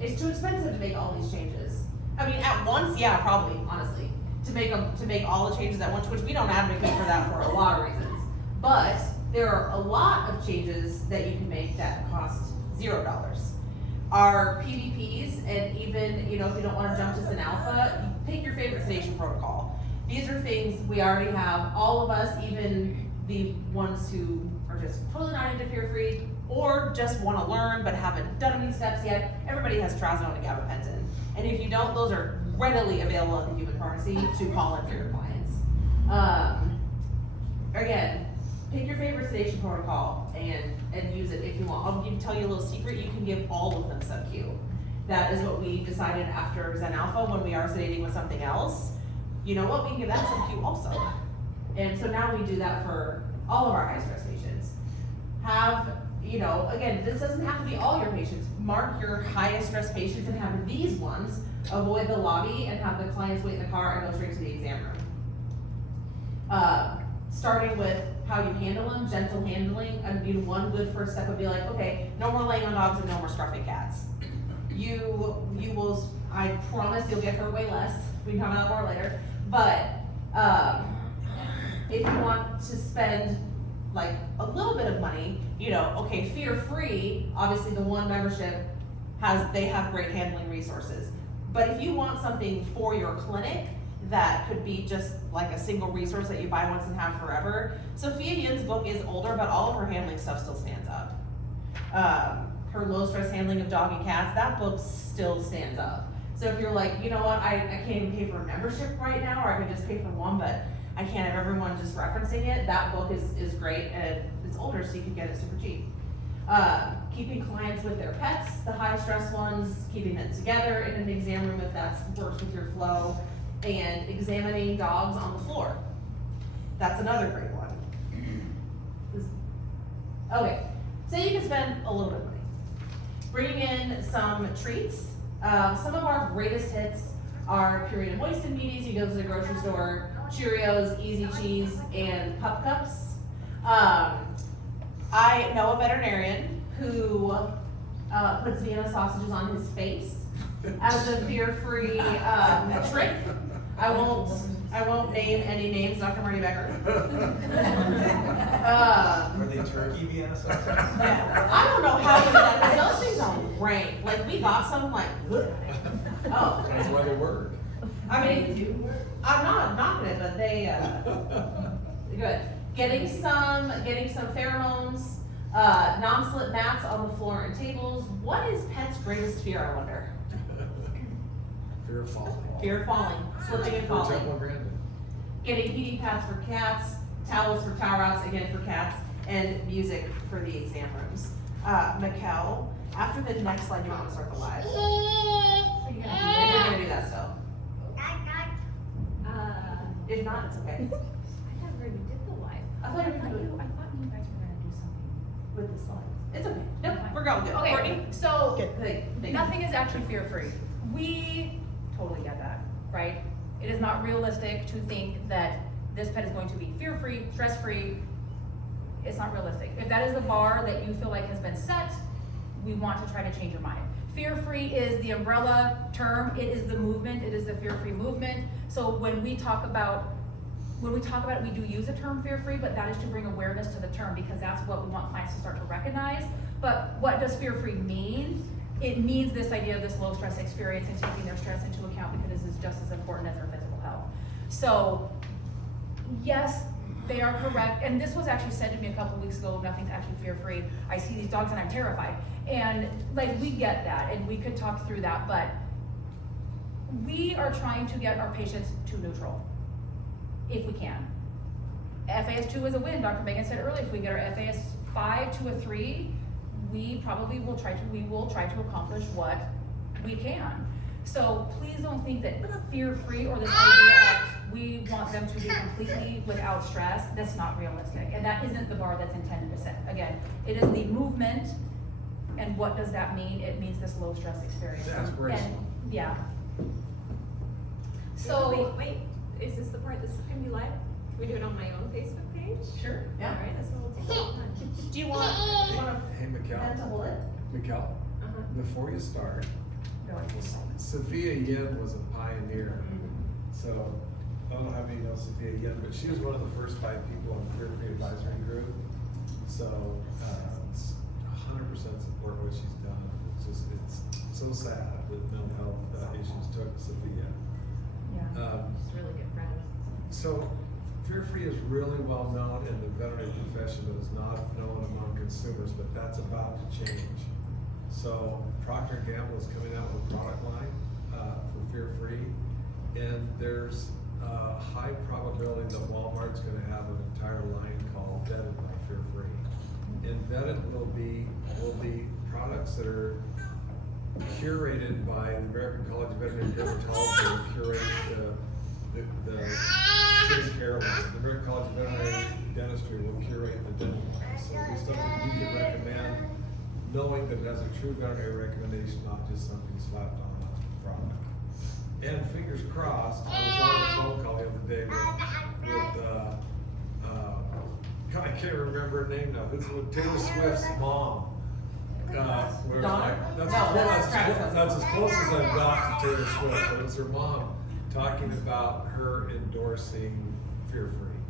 It's too expensive to make all these changes. I mean, at once, yeah, probably, honestly, to make all the changes at once, which we don't advocate for that for a lot of reasons. But there are a lot of changes that you can make that cost $0. Our PVPs, and even, you know, if you don't want to jump to an alpha, pick your favorite sedation protocol. These are things we already have, all of us, even the ones who are just totally not into Fear-Free, or just want to learn but haven't done any steps yet. Everybody has trazodone and gabapentin. And if you don't, those are readily available at the human pharmacy to call in for your clients. Again, pick your favorite sedation protocol and use it if you want. I'll tell you a little secret, you can give all of them sub-Q. That is what we decided after Zen Alpha when we are sedating with something else. You know what, we can give that sub-Q also. And so now we do that for all of our high stress patients. You know, again, this doesn't have to be all your patients. Mark your highest stress patients and have these ones avoid the lobby and have the clients wait in the car and go straight to the exam room. Starting with how you handle them, gentle handling, and one good first step would be like, okay, no more laying on dogs and no more scruffy cats. You will, I promise you'll get hurt way less. We can talk about that more later. But if you want to spend like a little bit of money, you know, okay, Fear-Free, obviously the 1 membership they have great handling resources. But if you want something for your clinic that could be just like a single resource that you buy once and have forever, Sophia Yin's book is older, but all of her handling stuff still stands up. Her low stress handling of dog and cats, that book still stands up. So if you're like, you know what, I can't even pay for a membership right now, or I can just pay for one, but I can't have everyone just referencing it, that book is great, and it's older, so you can get it super cheap. Keeping clients with their pets, the high stress ones, keeping them together in an exam room if that works with your flow, and examining dogs on the floor. That's another great one. Okay, so you can spend a little bit of money. Bringing in some treats. Some of our greatest hits are Purina Moisten Meaties. You go to the grocery store, Cheerios, Easy Cheese, and Pup Cups. I know a veterinarian who puts Vienna sausages on his face as a fear-free trick. I won't name any names, Dr. Marty Becker. Are they turkey Vienna sausages? Yeah, I don't know how to do that, those things don't rank. Like, we got some, like, oh. That's why they work. I mean, I'm not knocking it, but they, good. Getting some pheromones, non-slip mats on the floor and tables. What is pets' greatest fear, I wonder? Fear of falling. Fear of falling, slipping and Temple falling. Grandin. Getting heating pads for cats, towels for towel wraps, again for cats, and music for the exam rooms. Mikkel, after the next slide, you want to start the live? Are you gonna do that still? If not, it's okay. I thought we already did the live. I thought you were gonna do it I thought you guys were gonna do something. with the slides. It's okay. Nope, we're going good. Okay, Courtney? so Thank you. nothing is actually fear-free. We totally get that, right? It is not realistic to think that this pet is going to be fear-free, stress-free. It's not realistic. If that is the bar that you feel like has been set, we want to try to change your mind. Fear-free is the umbrella term. It is the movement. It is the fear-free movement. So when we talk about it, we do use the term fear-free, but that is to bring awareness to the term because that's what we want clients to start to recognize. But what does fear-free mean? It means this idea of this low stress experience and taking their stress into account because it is just as important as their physical health. So yes, they are correct. And this was actually said to me a couple weeks ago, nothing's actually fear-free. I see these dogs and I'm terrified. And like, we get that and we could talk through that, but we are trying to get our patients to neutral, if we can. FAS 2 is a win. Dr. Megan said earlier, if we get our FAS 5 to a 3, we will try to accomplish what we can. So please don't think that fear-free or this idea of we want them to be completely without stress, that's not realistic. And that isn't the bar that's intended to set. Again, it is the movement, and what does that mean? It means this low stress experience. Yeah, it's aspirational. And, yeah. So, wait, is this the part that's gonna be live? Can we do it on my own Facebook page? Sure, yeah. All right, that's what we'll do. Do you want Hey, Ben to Mikkel, hold it? Mikkel, Uh-huh. before you start, Sophia Yin was a pioneer. So, I don't know how many know Sophia Yin, but she was one of the first 5 people on the Fear-Free Advisory Group. So, 100% support what she's done. It's so sad that mental health issues took Sophia. yeah. She's a really good friend. So, Fear-Free is really well known in the veterinary profession, but is not known among consumers, but that's about to change. So, Procter & Gamble is coming out with a product line for Fear-Free, and there's a high probability that Walmart's gonna have an entire line called Vetted by Fear-Free. And Vetted will be products that are curated by the American College of Veterinary Dermatology, and curate the skincare line. The American College of Veterinary Dentistry will curate the dental line. So it'll be stuff that you can recommend, knowing that it has a true veterinary recommendation, not just something slapped on a product. And fingers crossed, I was on a phone call the other day with God, I can't remember her name now. This is with Taylor Swift's mom. Where Donna? that's, No, that's as close as I've got to Taylor Swift. But it was her mom talking about her endorsing Fear-Free.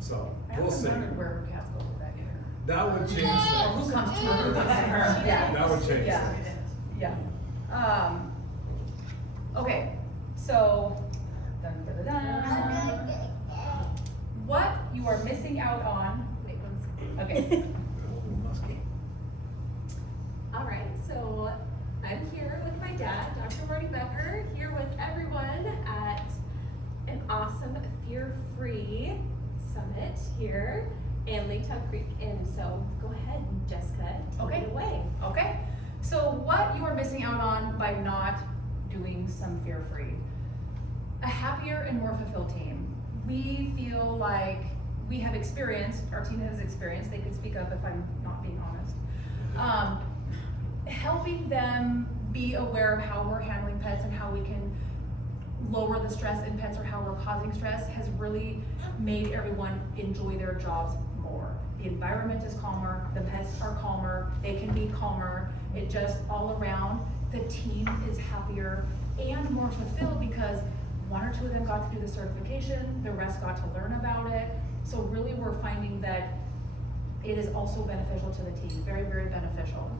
So I we'll often see. wondered where her cats go for that either. That would change Who things. comes to her, who comes to her, yeah. That would change Yeah. things. Yeah. Okay, so, dun, dun, dun, dun. What you are missing out on, wait, one second. Okay. All right, so I'm here with my dad, Dr. Marty Becker, here with everyone at an awesome Fear-Free Summit here in Latah Creek. And so go ahead, Jessica, take it away. Okay, so what you are missing out on by not doing some Fear-Free? A happier and more fulfilled team. We feel like we have experienced, our team has experienced, they could speak up if I'm not being honest, helping them be aware of how we're handling pets and how we can lower the stress in pets or how we're causing stress has really made everyone enjoy their jobs more. The environment is calmer, the pets are calmer, they can be calmer. It just all around, the team is happier and more fulfilled because one or two of them got to do the certification, the rest got to learn about it. So really we're finding that it is also beneficial to the team, very, very beneficial.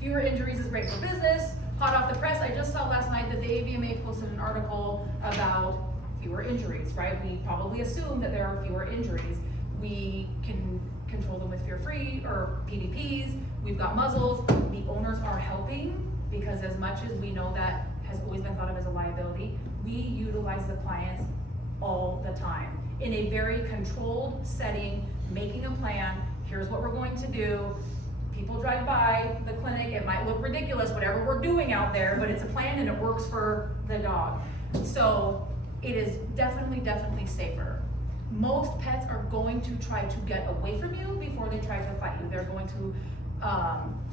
Fewer injuries is great for business. Hot off the press, I just saw last night that the AVMA posted an article about fewer injuries, right? We probably assume that there are fewer injuries. We can control them with Fear-Free or PVPs. We've got muzzles. The owners are helping because as much as we know that has always been thought of as a liability, we utilize the clients all the time in a very controlled setting, making a plan. Here's what we're going to do. People drive by the clinic, it might look ridiculous, whatever we're doing out there, but it's a plan and it works for the dog. So it is definitely, definitely safer. Most pets are going to try to get away from you before they try to fight you. They're going to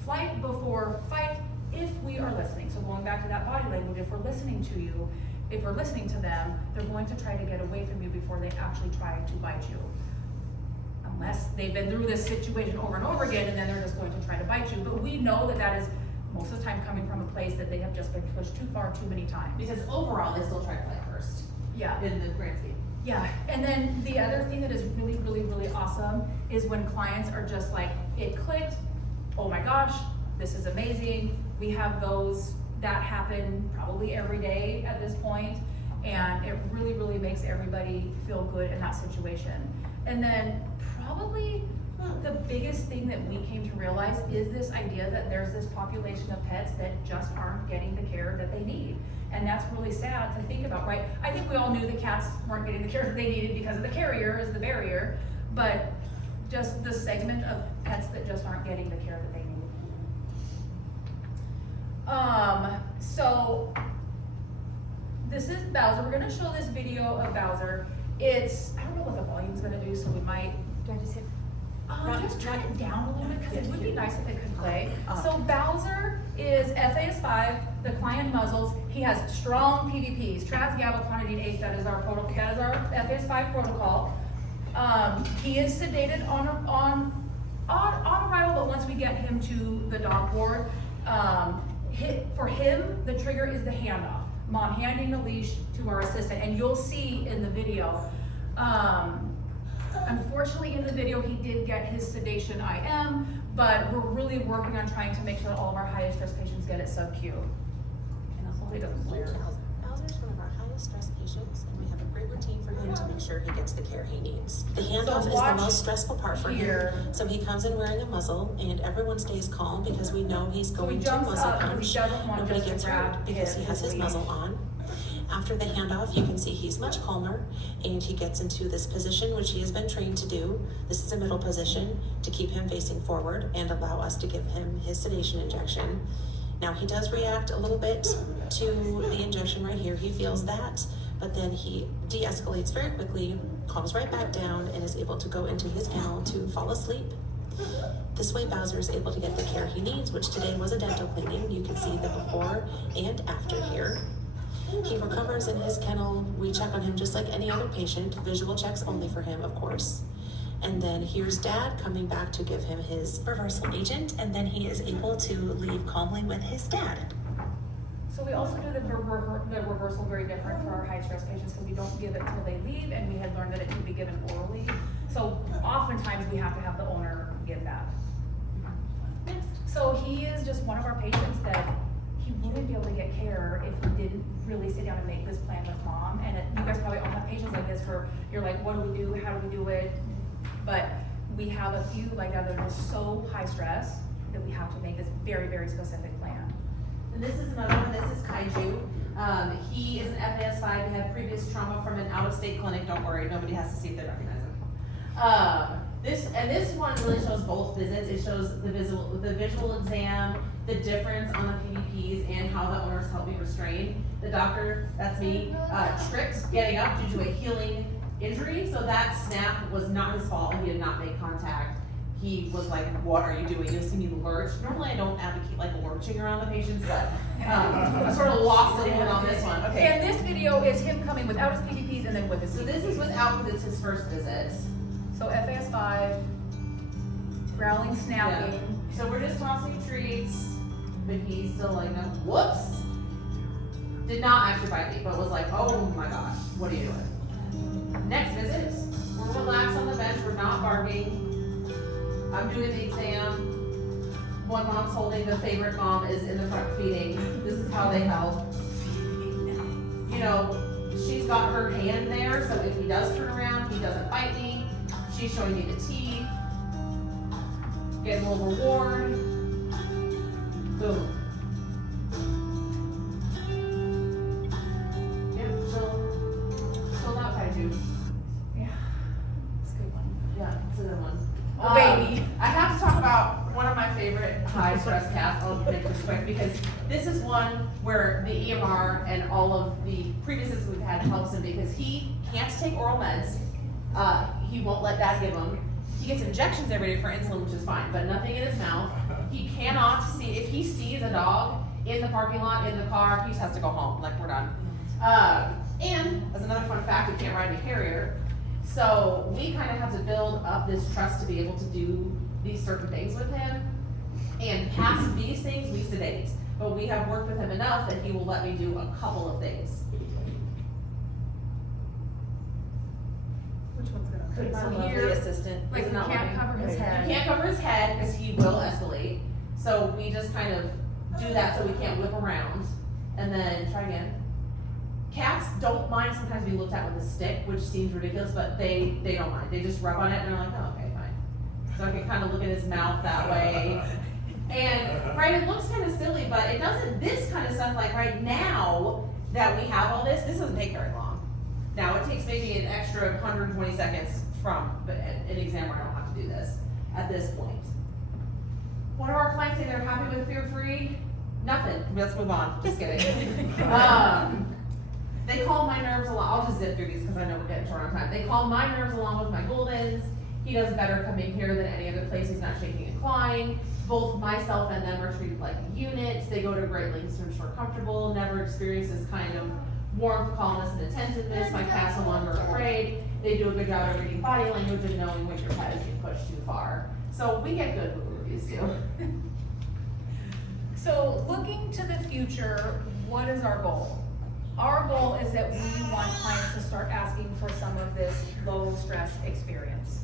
flight before fight if we are listening. So going back to that body language, if we're listening to you, if we're listening to them, they're going to try to get away from you before they actually try to bite you. Unless they've been through this situation over and over again and then they're just going to try to bite you. But we know that that is most of the time coming from a place that they have just been pushed too far too many times. Because overall, they still try to fight first. Yeah. In the grand scheme. Yeah, and then the other thing that is really, really, really awesome is when clients are just like, it clicked, oh my gosh, this is amazing. We have those that happen probably every day at this point, and it really, really makes everybody feel good in that situation. And then probably the biggest thing that we came to realize is this idea that there's this population of pets that just aren't getting the care that they need. And that's really sad to think about, right? I think we all knew the cats weren't getting the care that they needed because of the carrier is the barrier, but just the segment of pets that just aren't getting the care that they need. So this is Bowser. We're gonna show this video of Bowser. It's, I don't know what the volume's gonna do, so we might, Do I just hit? just turn it down a little bit because it would be nice if it could play. So Bowser is FAS5, the client muzzles. He has strong PVPs, trans, GABA, quantidine, ACE. That is our protocol. That is our FAS5 protocol. He is sedated on arrival, but once we get him to the dog ward, for him the trigger is the handoff. Mom handing the leash to our assistant, and you'll see in the video. Unfortunately, in the video, he did get his sedation IM, but we're really working on trying to make sure that all of our highest stress patients get it sub-Q. And hopefully it doesn't flare. Bowser's one of our highest stress patients, and we have a great routine for him to make sure he gets the care he needs. The handoff is the most stressful part for him. So he comes in wearing a muzzle, and everyone stays calm because we know he's going to muzzle punch. Nobody gets hurt because he has his muzzle on. After the handoff, you can see he's much calmer, and he gets into this position which he has been trained to do. This is a middle position to keep him facing forward and allow us to give him his sedation injection. Now he does react a little bit to the injection right here. He feels that, but then he de-escalates very quickly, calms right back down, and is able to go into his kennel to fall asleep. This way Bowser is able to get the care he needs, which today was a dental cleaning. You can see the before and after here. He recovers in his kennel. We check on him just like any other patient. Visual checks only for him, of course. And then here's Dad coming back to give him his reversal agent, and then he is able to leave calmly with his dad. So we also do the reversal very different for our high stress patients because we don't give it until they leave, and we had learned that it can be given orally. So oftentimes we have to have the owner give that. Next. So he is just one of our patients that he wouldn't be able to get care if he didn't really sit down and make this plan with mom. And you guys probably all have patients like this where you're like, what do we do? How do we do it? But we have a few like that are just so high stress that we have to make this very, very specific plan. And this is another one, this is Kaiju. He is an FAS5, he had previous trauma from an out-of-state clinic, don't worry, nobody has to see if they recognize him. This one really shows both visits, it shows the visual exam, the difference on the PVPs and how the owners help me restrain. The doctor, that's me, tripped getting up due to a healing injury, so that snap was not his fault and he did not make contact. He was like, what are you doing? You'll see me lurch. Normally I don't advocate like lurching around the patients, but I sort of lost it on this one. Okay. And this video is him coming without his PVPs and then with his So this is without, because it's his first visit. So FAS5, growling, snapping. Yeah. So we're just tossing treats, but he's still like, no, whoops. Did not actually bite me, but was like, oh my gosh, what are you doing? Next visit, we're relaxed on the bench, we're not barking. I'm doing the exam. One mom's holding, the favorite mom is in the front feeding. This is how they help. You know, she's got her hand there, so if he does turn around, he doesn't bite me. She's showing me the teeth. Getting a little reward. Boom. Yeah, chill out, Kaiju. Yeah, it's a good one. Yeah, it's a good one. Oh, baby. I have to talk about one of my favorite high stress cats. I'll make this quick because this is one where the EMR and all of the previous visits we've had helps him because he can't take oral meds. He won't let Dad give them. He gets injections every day for insulin, which is fine, but nothing in his mouth. He cannot see, if he sees a dog in the parking lot, in the car, he just has to go home, like we're done. And as another fun fact, he can't ride a carrier. So we kind of have to build up this trust to be able to do these certain things with him. And past these things, we sedate. But we have worked with him enough that he will let me do a couple of things. Which one's gonna Could my so lovely here, assistant. like is we not can't working. cover his You head. can't cover his head because he will escalate. So we just kind of do that so we can't whip around. And then try again. Cats don't mind sometimes being looked at with a stick, which seems ridiculous, but they don't mind. They just rub on it and they're like, oh, okay, fine. So I can kind of look at his mouth that way. And, right, it looks kind of silly, but it doesn't, this kind of stuff, like right now that we have all this doesn't take very long. Now, it takes maybe an extra 120 seconds from an exam where I don't have to do this at this point. What do our clients say they're happy with fear-free? Nothing. Let's move on. Just kidding. They calm my nerves along. I'll just zip through these because I know we're getting short on time. They calm my nerves along with my Goldens. He does better coming here than any other place. He's not shaking and clawing. Both myself and them are treated like units. They go to great lengths to ensure comfortable. Never experience this kind of warmth, calmness, and attentiveness. My cat's no longer afraid. They do a good job of reading body language and knowing when your pet is being pushed too far. So we get good Google reviews too. So looking to the future, what is our goal? Our goal is that we want clients to start asking for some of this low stress experience.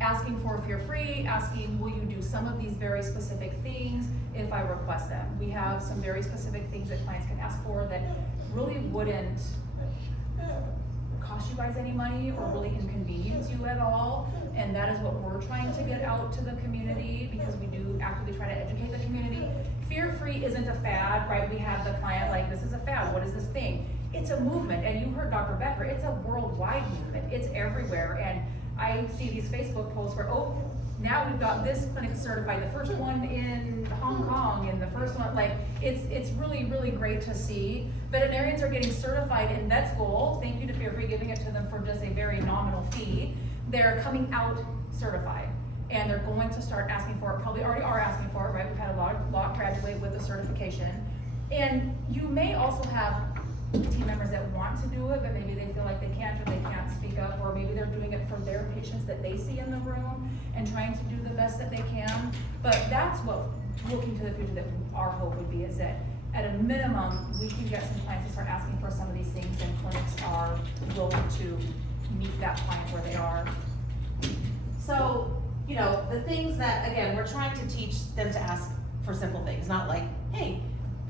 Asking for fear-free, asking will you do some of these very specific things if I request them. We have some very specific things that clients can ask for that really wouldn't cost you guys any money or really inconvenience you at all. And that is what we're trying to get out to the community because we do actively try to educate the community. Fear-free isn't a fad, right? We have the client like, this is a fad, what is this thing? It's a movement, and you heard Dr. Becker, it's a worldwide movement, it's everywhere. And I see these Facebook posts where, oh, now we've got this clinic certified, the first one in Hong Kong, and the first one, like, it's really, really great to see. Veterinarians are getting certified in vet school, thank you to Fear-Free giving it to them for just a very nominal fee. They're coming out certified, and they're going to start asking for it, probably already are asking for it, right? We've had a lot graduate with the certification. And you may also have team members that want to do it, but maybe they feel like they can't or they can't speak up, or maybe they're doing it for their patients that they see in the room and trying to do the best that they can. But that's what, looking to the future, that our hope would be is that at a minimum, we can get some clients to start asking for some of these things, and clinics are willing to meet that client where they are. So, you know, the thing things that, again, we're trying to teach them to ask for simple things, not like, hey,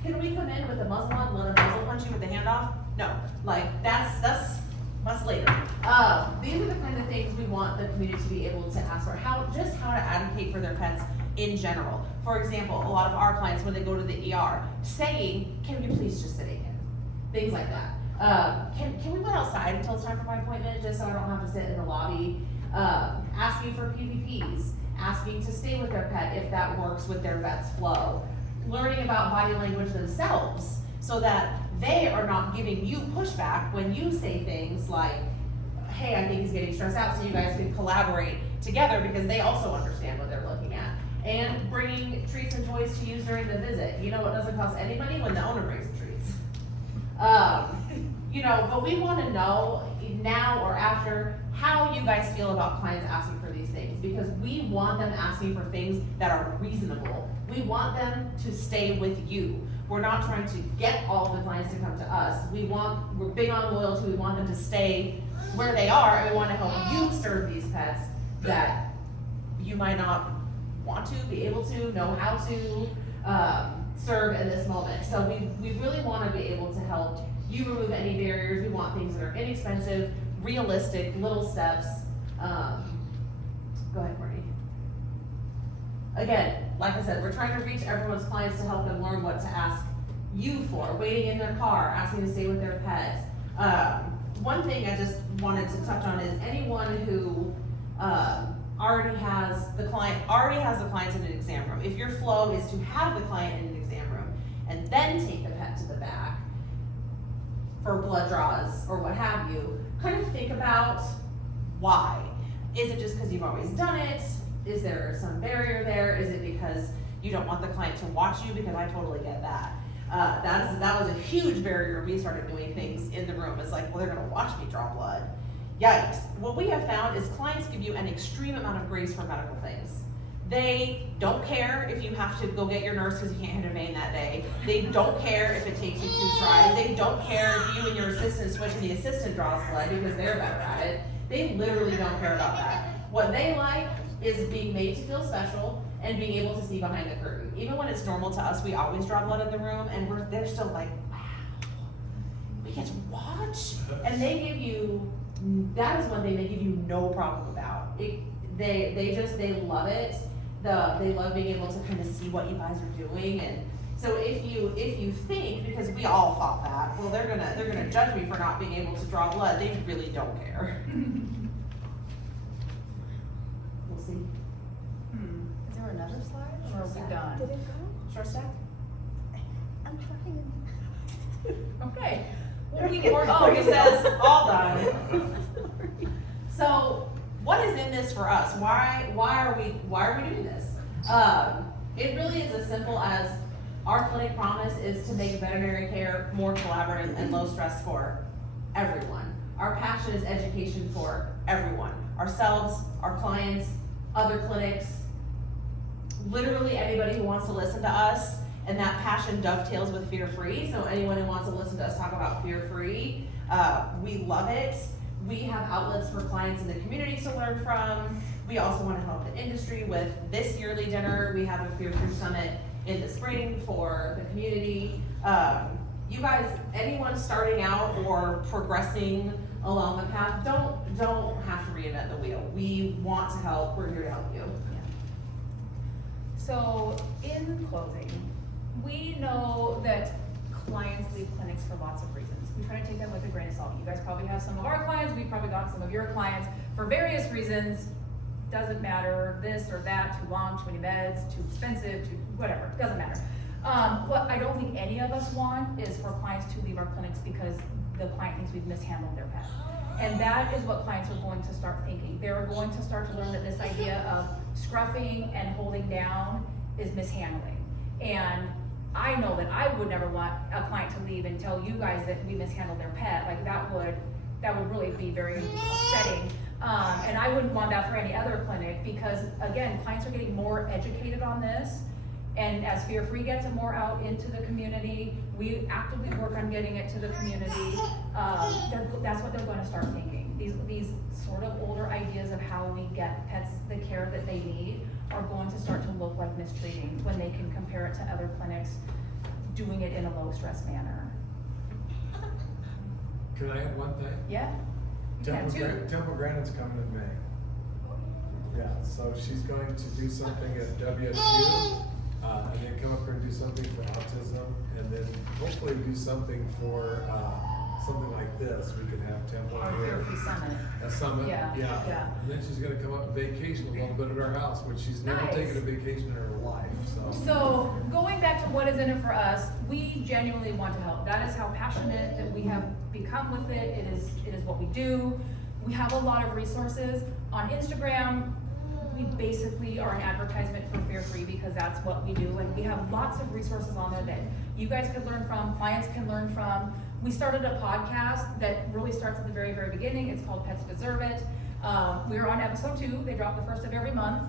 can we come in with a muzzle on, let a muzzle punch you with the handoff? No, like, that's later. These are the kind of things we want the community to be able to ask for, how to advocate for their pets in general. For example, a lot of our clients, when they go to the ER, saying, can you please just sit again? Things like that. Can we wait outside until it's time for my appointment, just so I don't have to sit in the lobby? Asking for PVPs, asking to stay with their pet if that works with their vet's flow. Learning about body language themselves, so that they are not giving you pushback when you say things like, hey, I think he's getting stressed out, so you guys can collaborate together because they also understand what they're looking at. And bringing treats and toys to use during the visit. You know what doesn't cost any money? When the owner brings the treats. But we wanna know now or after how you guys feel about clients asking for these things, because we want them asking for things that are reasonable. We want them to stay with you. We're not trying to get all the clients to come to us. We're big on loyalty. We want them to stay where they are, and we want to help you serve these pets that you might not want to, be able to, know how to serve in this moment. So we really want to be able to help you remove any barriers. We want things that are inexpensive, realistic, little steps. Go ahead, Marty. Again, like I said, we're trying to reach everyone's clients to help them learn what to ask you for, waiting in their car, asking to stay with their pets. One thing I just wanted to touch on is anyone who already has the clients in an exam room. If your flow is to have the client in an exam room and then take the pet to the back for blood draws or what have you, kind of think about why. Is it just because you've always done it? Is there some barrier there? Is it because you don't want the client to watch you? Because I totally get that. That was a huge barrier when we started doing things in the room. It's like, well, they're gonna watch me draw blood. Yikes. What we have found is clients give you an extreme amount of grace for medical things. They don't care if you have to go get your nurse because you can't hit a vein that day. They don't care if it takes you 2 tries. They don't care if you and your assistant switch and the assistant draws blood because they're better at it. They literally don't care about that. What they like is being made to feel special and being able to see behind the curtain. Even when it's normal to us, we always draw blood in the room, and they're still like, wow, we get to watch? And they give you, that is one thing they give you no problem about. They love it. They love being able to kind of see what you guys are doing. And so if you think, because we all thought that, well, they're gonna judge me for not being able to draw blood, they really don't care. We'll see. Is there another slide, or are we done? Did it go? Short stack? I'm trying. Okay. It says all done. So what is in this for us? Why are we doing this? It really is as simple as our clinic promise is to make veterinary care more collaborative and low stress for everyone. Our passion is education for everyone. Ourselves, our clients, other clinics, literally anybody who wants to listen to us. And that passion dovetails with fear-free. So anyone who wants to listen to us talk about fear-free, we love it. We have outlets for clients in the community to learn from. We also want to help the industry with this yearly dinner. We have a fear-free summit in the spring for the community. You guys, anyone starting out or progressing along the path, don't have to reinvent the wheel. We want to help. We're here to help you. So in closing, we know that clients leave clinics for lots of reasons. We try to take that with a grain of salt. You guys probably have some of our clients, we probably got some of your clients for various reasons. Doesn't matter, this or that, too long, too many meds, too expensive, too whatever, doesn't matter. What I don't think any of us want is for clients to leave our clinics because the client thinks we've mishandled their pet. And that is what clients are going to start thinking. They're going to start to learn that this idea of scruffing and holding down is mishandling. And I know that I would never want a client to leave and tell you guys that we mishandled their pet. Like that would really be very upsetting. And I wouldn't want that for any other clinic because again, clients are getting more educated on this. And as Fear-Free gets it more out into the community, we actively work on getting it to the community. That's what they're going to start thinking. these sort of older ideas of how we get pets the care that they need are going to start to look like mistreating when they can compare it to other clinics doing it in a low stress manner. Can I add one thing? Yeah? You can too. Temple Grandin's coming in May. Yeah, so she's going to do something at WSU, and then come up here and do something for autism, and then hopefully do something for, something like this. We can have Temple Our here. Fear Free Summit. A summit, Yeah, yeah. And then she's gonna come up and vacation a little bit at our house, which she's never Nice. taken a vacation in her life, so. So, going back to what is in it for us, we genuinely want to help. That is how passionate that we have become with it. It is what we do. We have a lot of resources. On Instagram, we basically are an advertisement for Fear Free because that's what we do. And we have lots of resources on there that you guys could learn from, clients can learn from. We started a podcast that really starts at the very, very beginning. It's called Pets Deserve It. We're on episode 2. They drop the first of every month.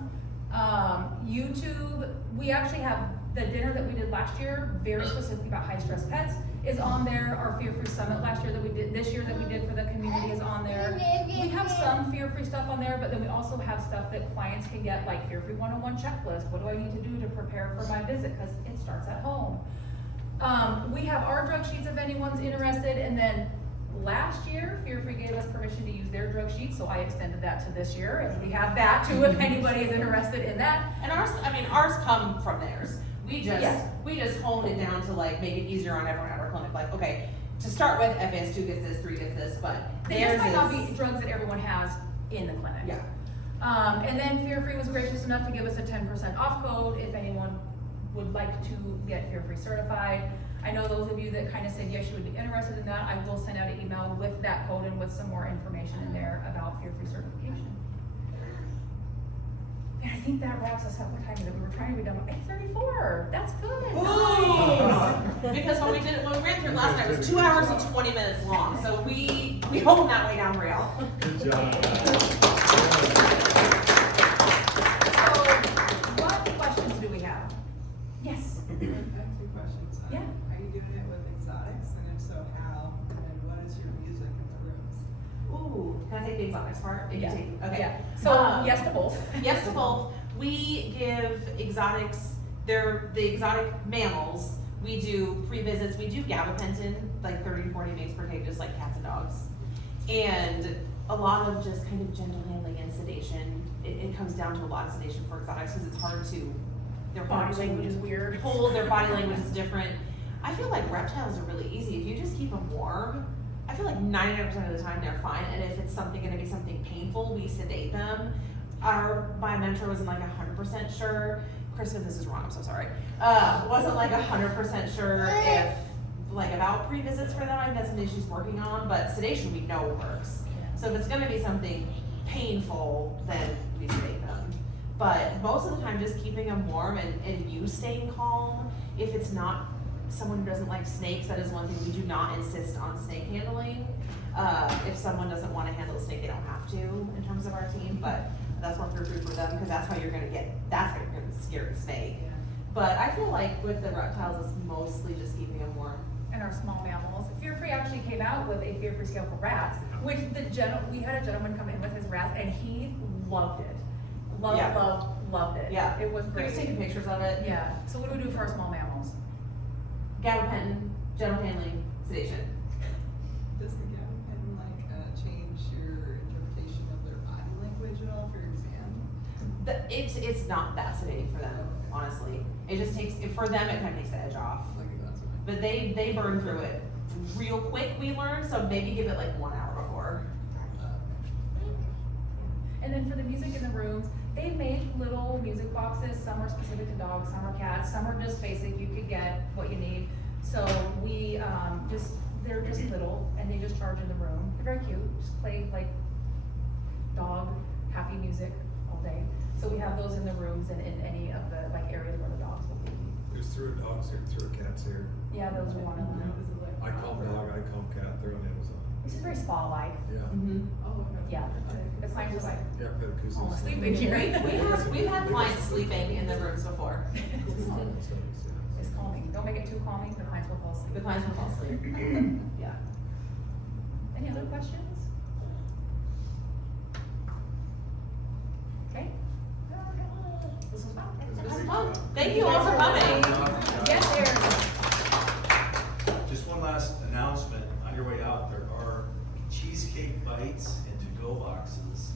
YouTube, we actually have the dinner that we did last year, very specifically about high stress pets, is on there. Our Fear Free Summit last year that we did, this year that we did for the community is on there. We have some Fear Free stuff on there, but then we also have stuff that clients can get, like Fear Free 101 checklist. What do I need to do to prepare for my visit? Because it starts at home. We have our drug sheets if anyone's interested, and then last year, Fear Free gave us permission to use their drug sheet, so I extended that to this year, and we have that too if anybody is interested in that. And ours come from theirs. We Yes. just honed it down to like make it easier on everyone at our clinic. Like, okay, to start with, FAS2 gets this, 3 gets this, but They theirs just might not is. be drugs that everyone has in the clinic. Yeah. And then Fear Free was gracious enough to give us a 10% off code if anyone would like to get Fear Free certified. I know those of you that kind of said yes, you would be interested in that. I will send out an email with that code and with some more information in there about Fear Free certification. And I think that wraps us up. What time is it? We were trying to be done by 8:34. That's good. Nice. Because when we ran through last night, it was 2 hours and 20 minutes long, so we honed that way down real. Good job. So, what questions do we have? Yes. I have 2 questions. Yeah. Are you doing it with exotics, and if so, how? And then what is your music in the rooms? Ooh, can I take the exotics part? Yeah. Okay. Yeah. So, yes to both. Yes to both. We give exotics, they're the exotic mammals. We do pre-visits, we do gabapentin, like 30 to 40 mg per kg, just like cats and dogs. And a lot of just kind of gentle handling and sedation. It comes down to a lot of sedation for exotics because it's hard to, their Body language is weird. hold, their body language is different. I feel like reptiles are really easy. If you just keep them warm, I feel like 99% of the time they're fine. And if it's gonna be something painful, we sedate them. My mentor wasn't like 100% sure. Kristen, this is wrong, I'm so sorry. Wasn't like 100% sure if, like about pre-visits for them. I think that's something she's working on, but sedation we know works. So if it's gonna be something painful, then we sedate them. But most of the time, just keeping them warm and you staying calm. If it's not someone who doesn't like snakes, that is one thing we do not insist on snake handling. If someone doesn't want to handle a snake, they don't have to in terms of our team, but that's more food for them because that's how you're gonna scare the snake. But I feel like with the reptiles, it's mostly just keeping them warm. And our small mammals. Fear Free actually came out with a Fear Free scale for rats, which we had a gentleman come in with his rats and he loved it. Loved it. Yeah. It was He great. was taking pictures of it. Yeah. So what do we do for our small mammals? Gabapentin, gentle handling, sedation. Does the gabapentin change your interpretation of their body language at all for your exam? It's not that sedating for them, honestly. It just takes, for them, it kind of takes the edge off. Like that's what But they burn through it real quick, we learned, so maybe give it like 1 hour before. And then for the music in the rooms, they made little music boxes. Some are specific to dogs, some are cats, some are just basic. You could get what you need. So we they're just little and they just charge in the room. They're very cute. Just play like dog happy music all day. So we have those in the rooms and in any of the like areas where the dogs will be. There's 3 dogs here, 3 cats here. Yeah, those are one of them. Is it like I call them dog, I call them cat, they're on Amazon. This is very spa-like. Yeah, Mm-hmm. Oh, okay. Yeah. The clients are like, yeah, I've got acoustics. oh, sleeping here. We've had clients sleeping in the rooms before. It's calming. Don't make it too calming. The clients will fall asleep. The clients will fall asleep. Yeah. Any other questions? This was fun. This is Fun. fun. Thank you all for coming. Get there. Just one last announcement, on your way out, there are cheesecake bites and to-go boxes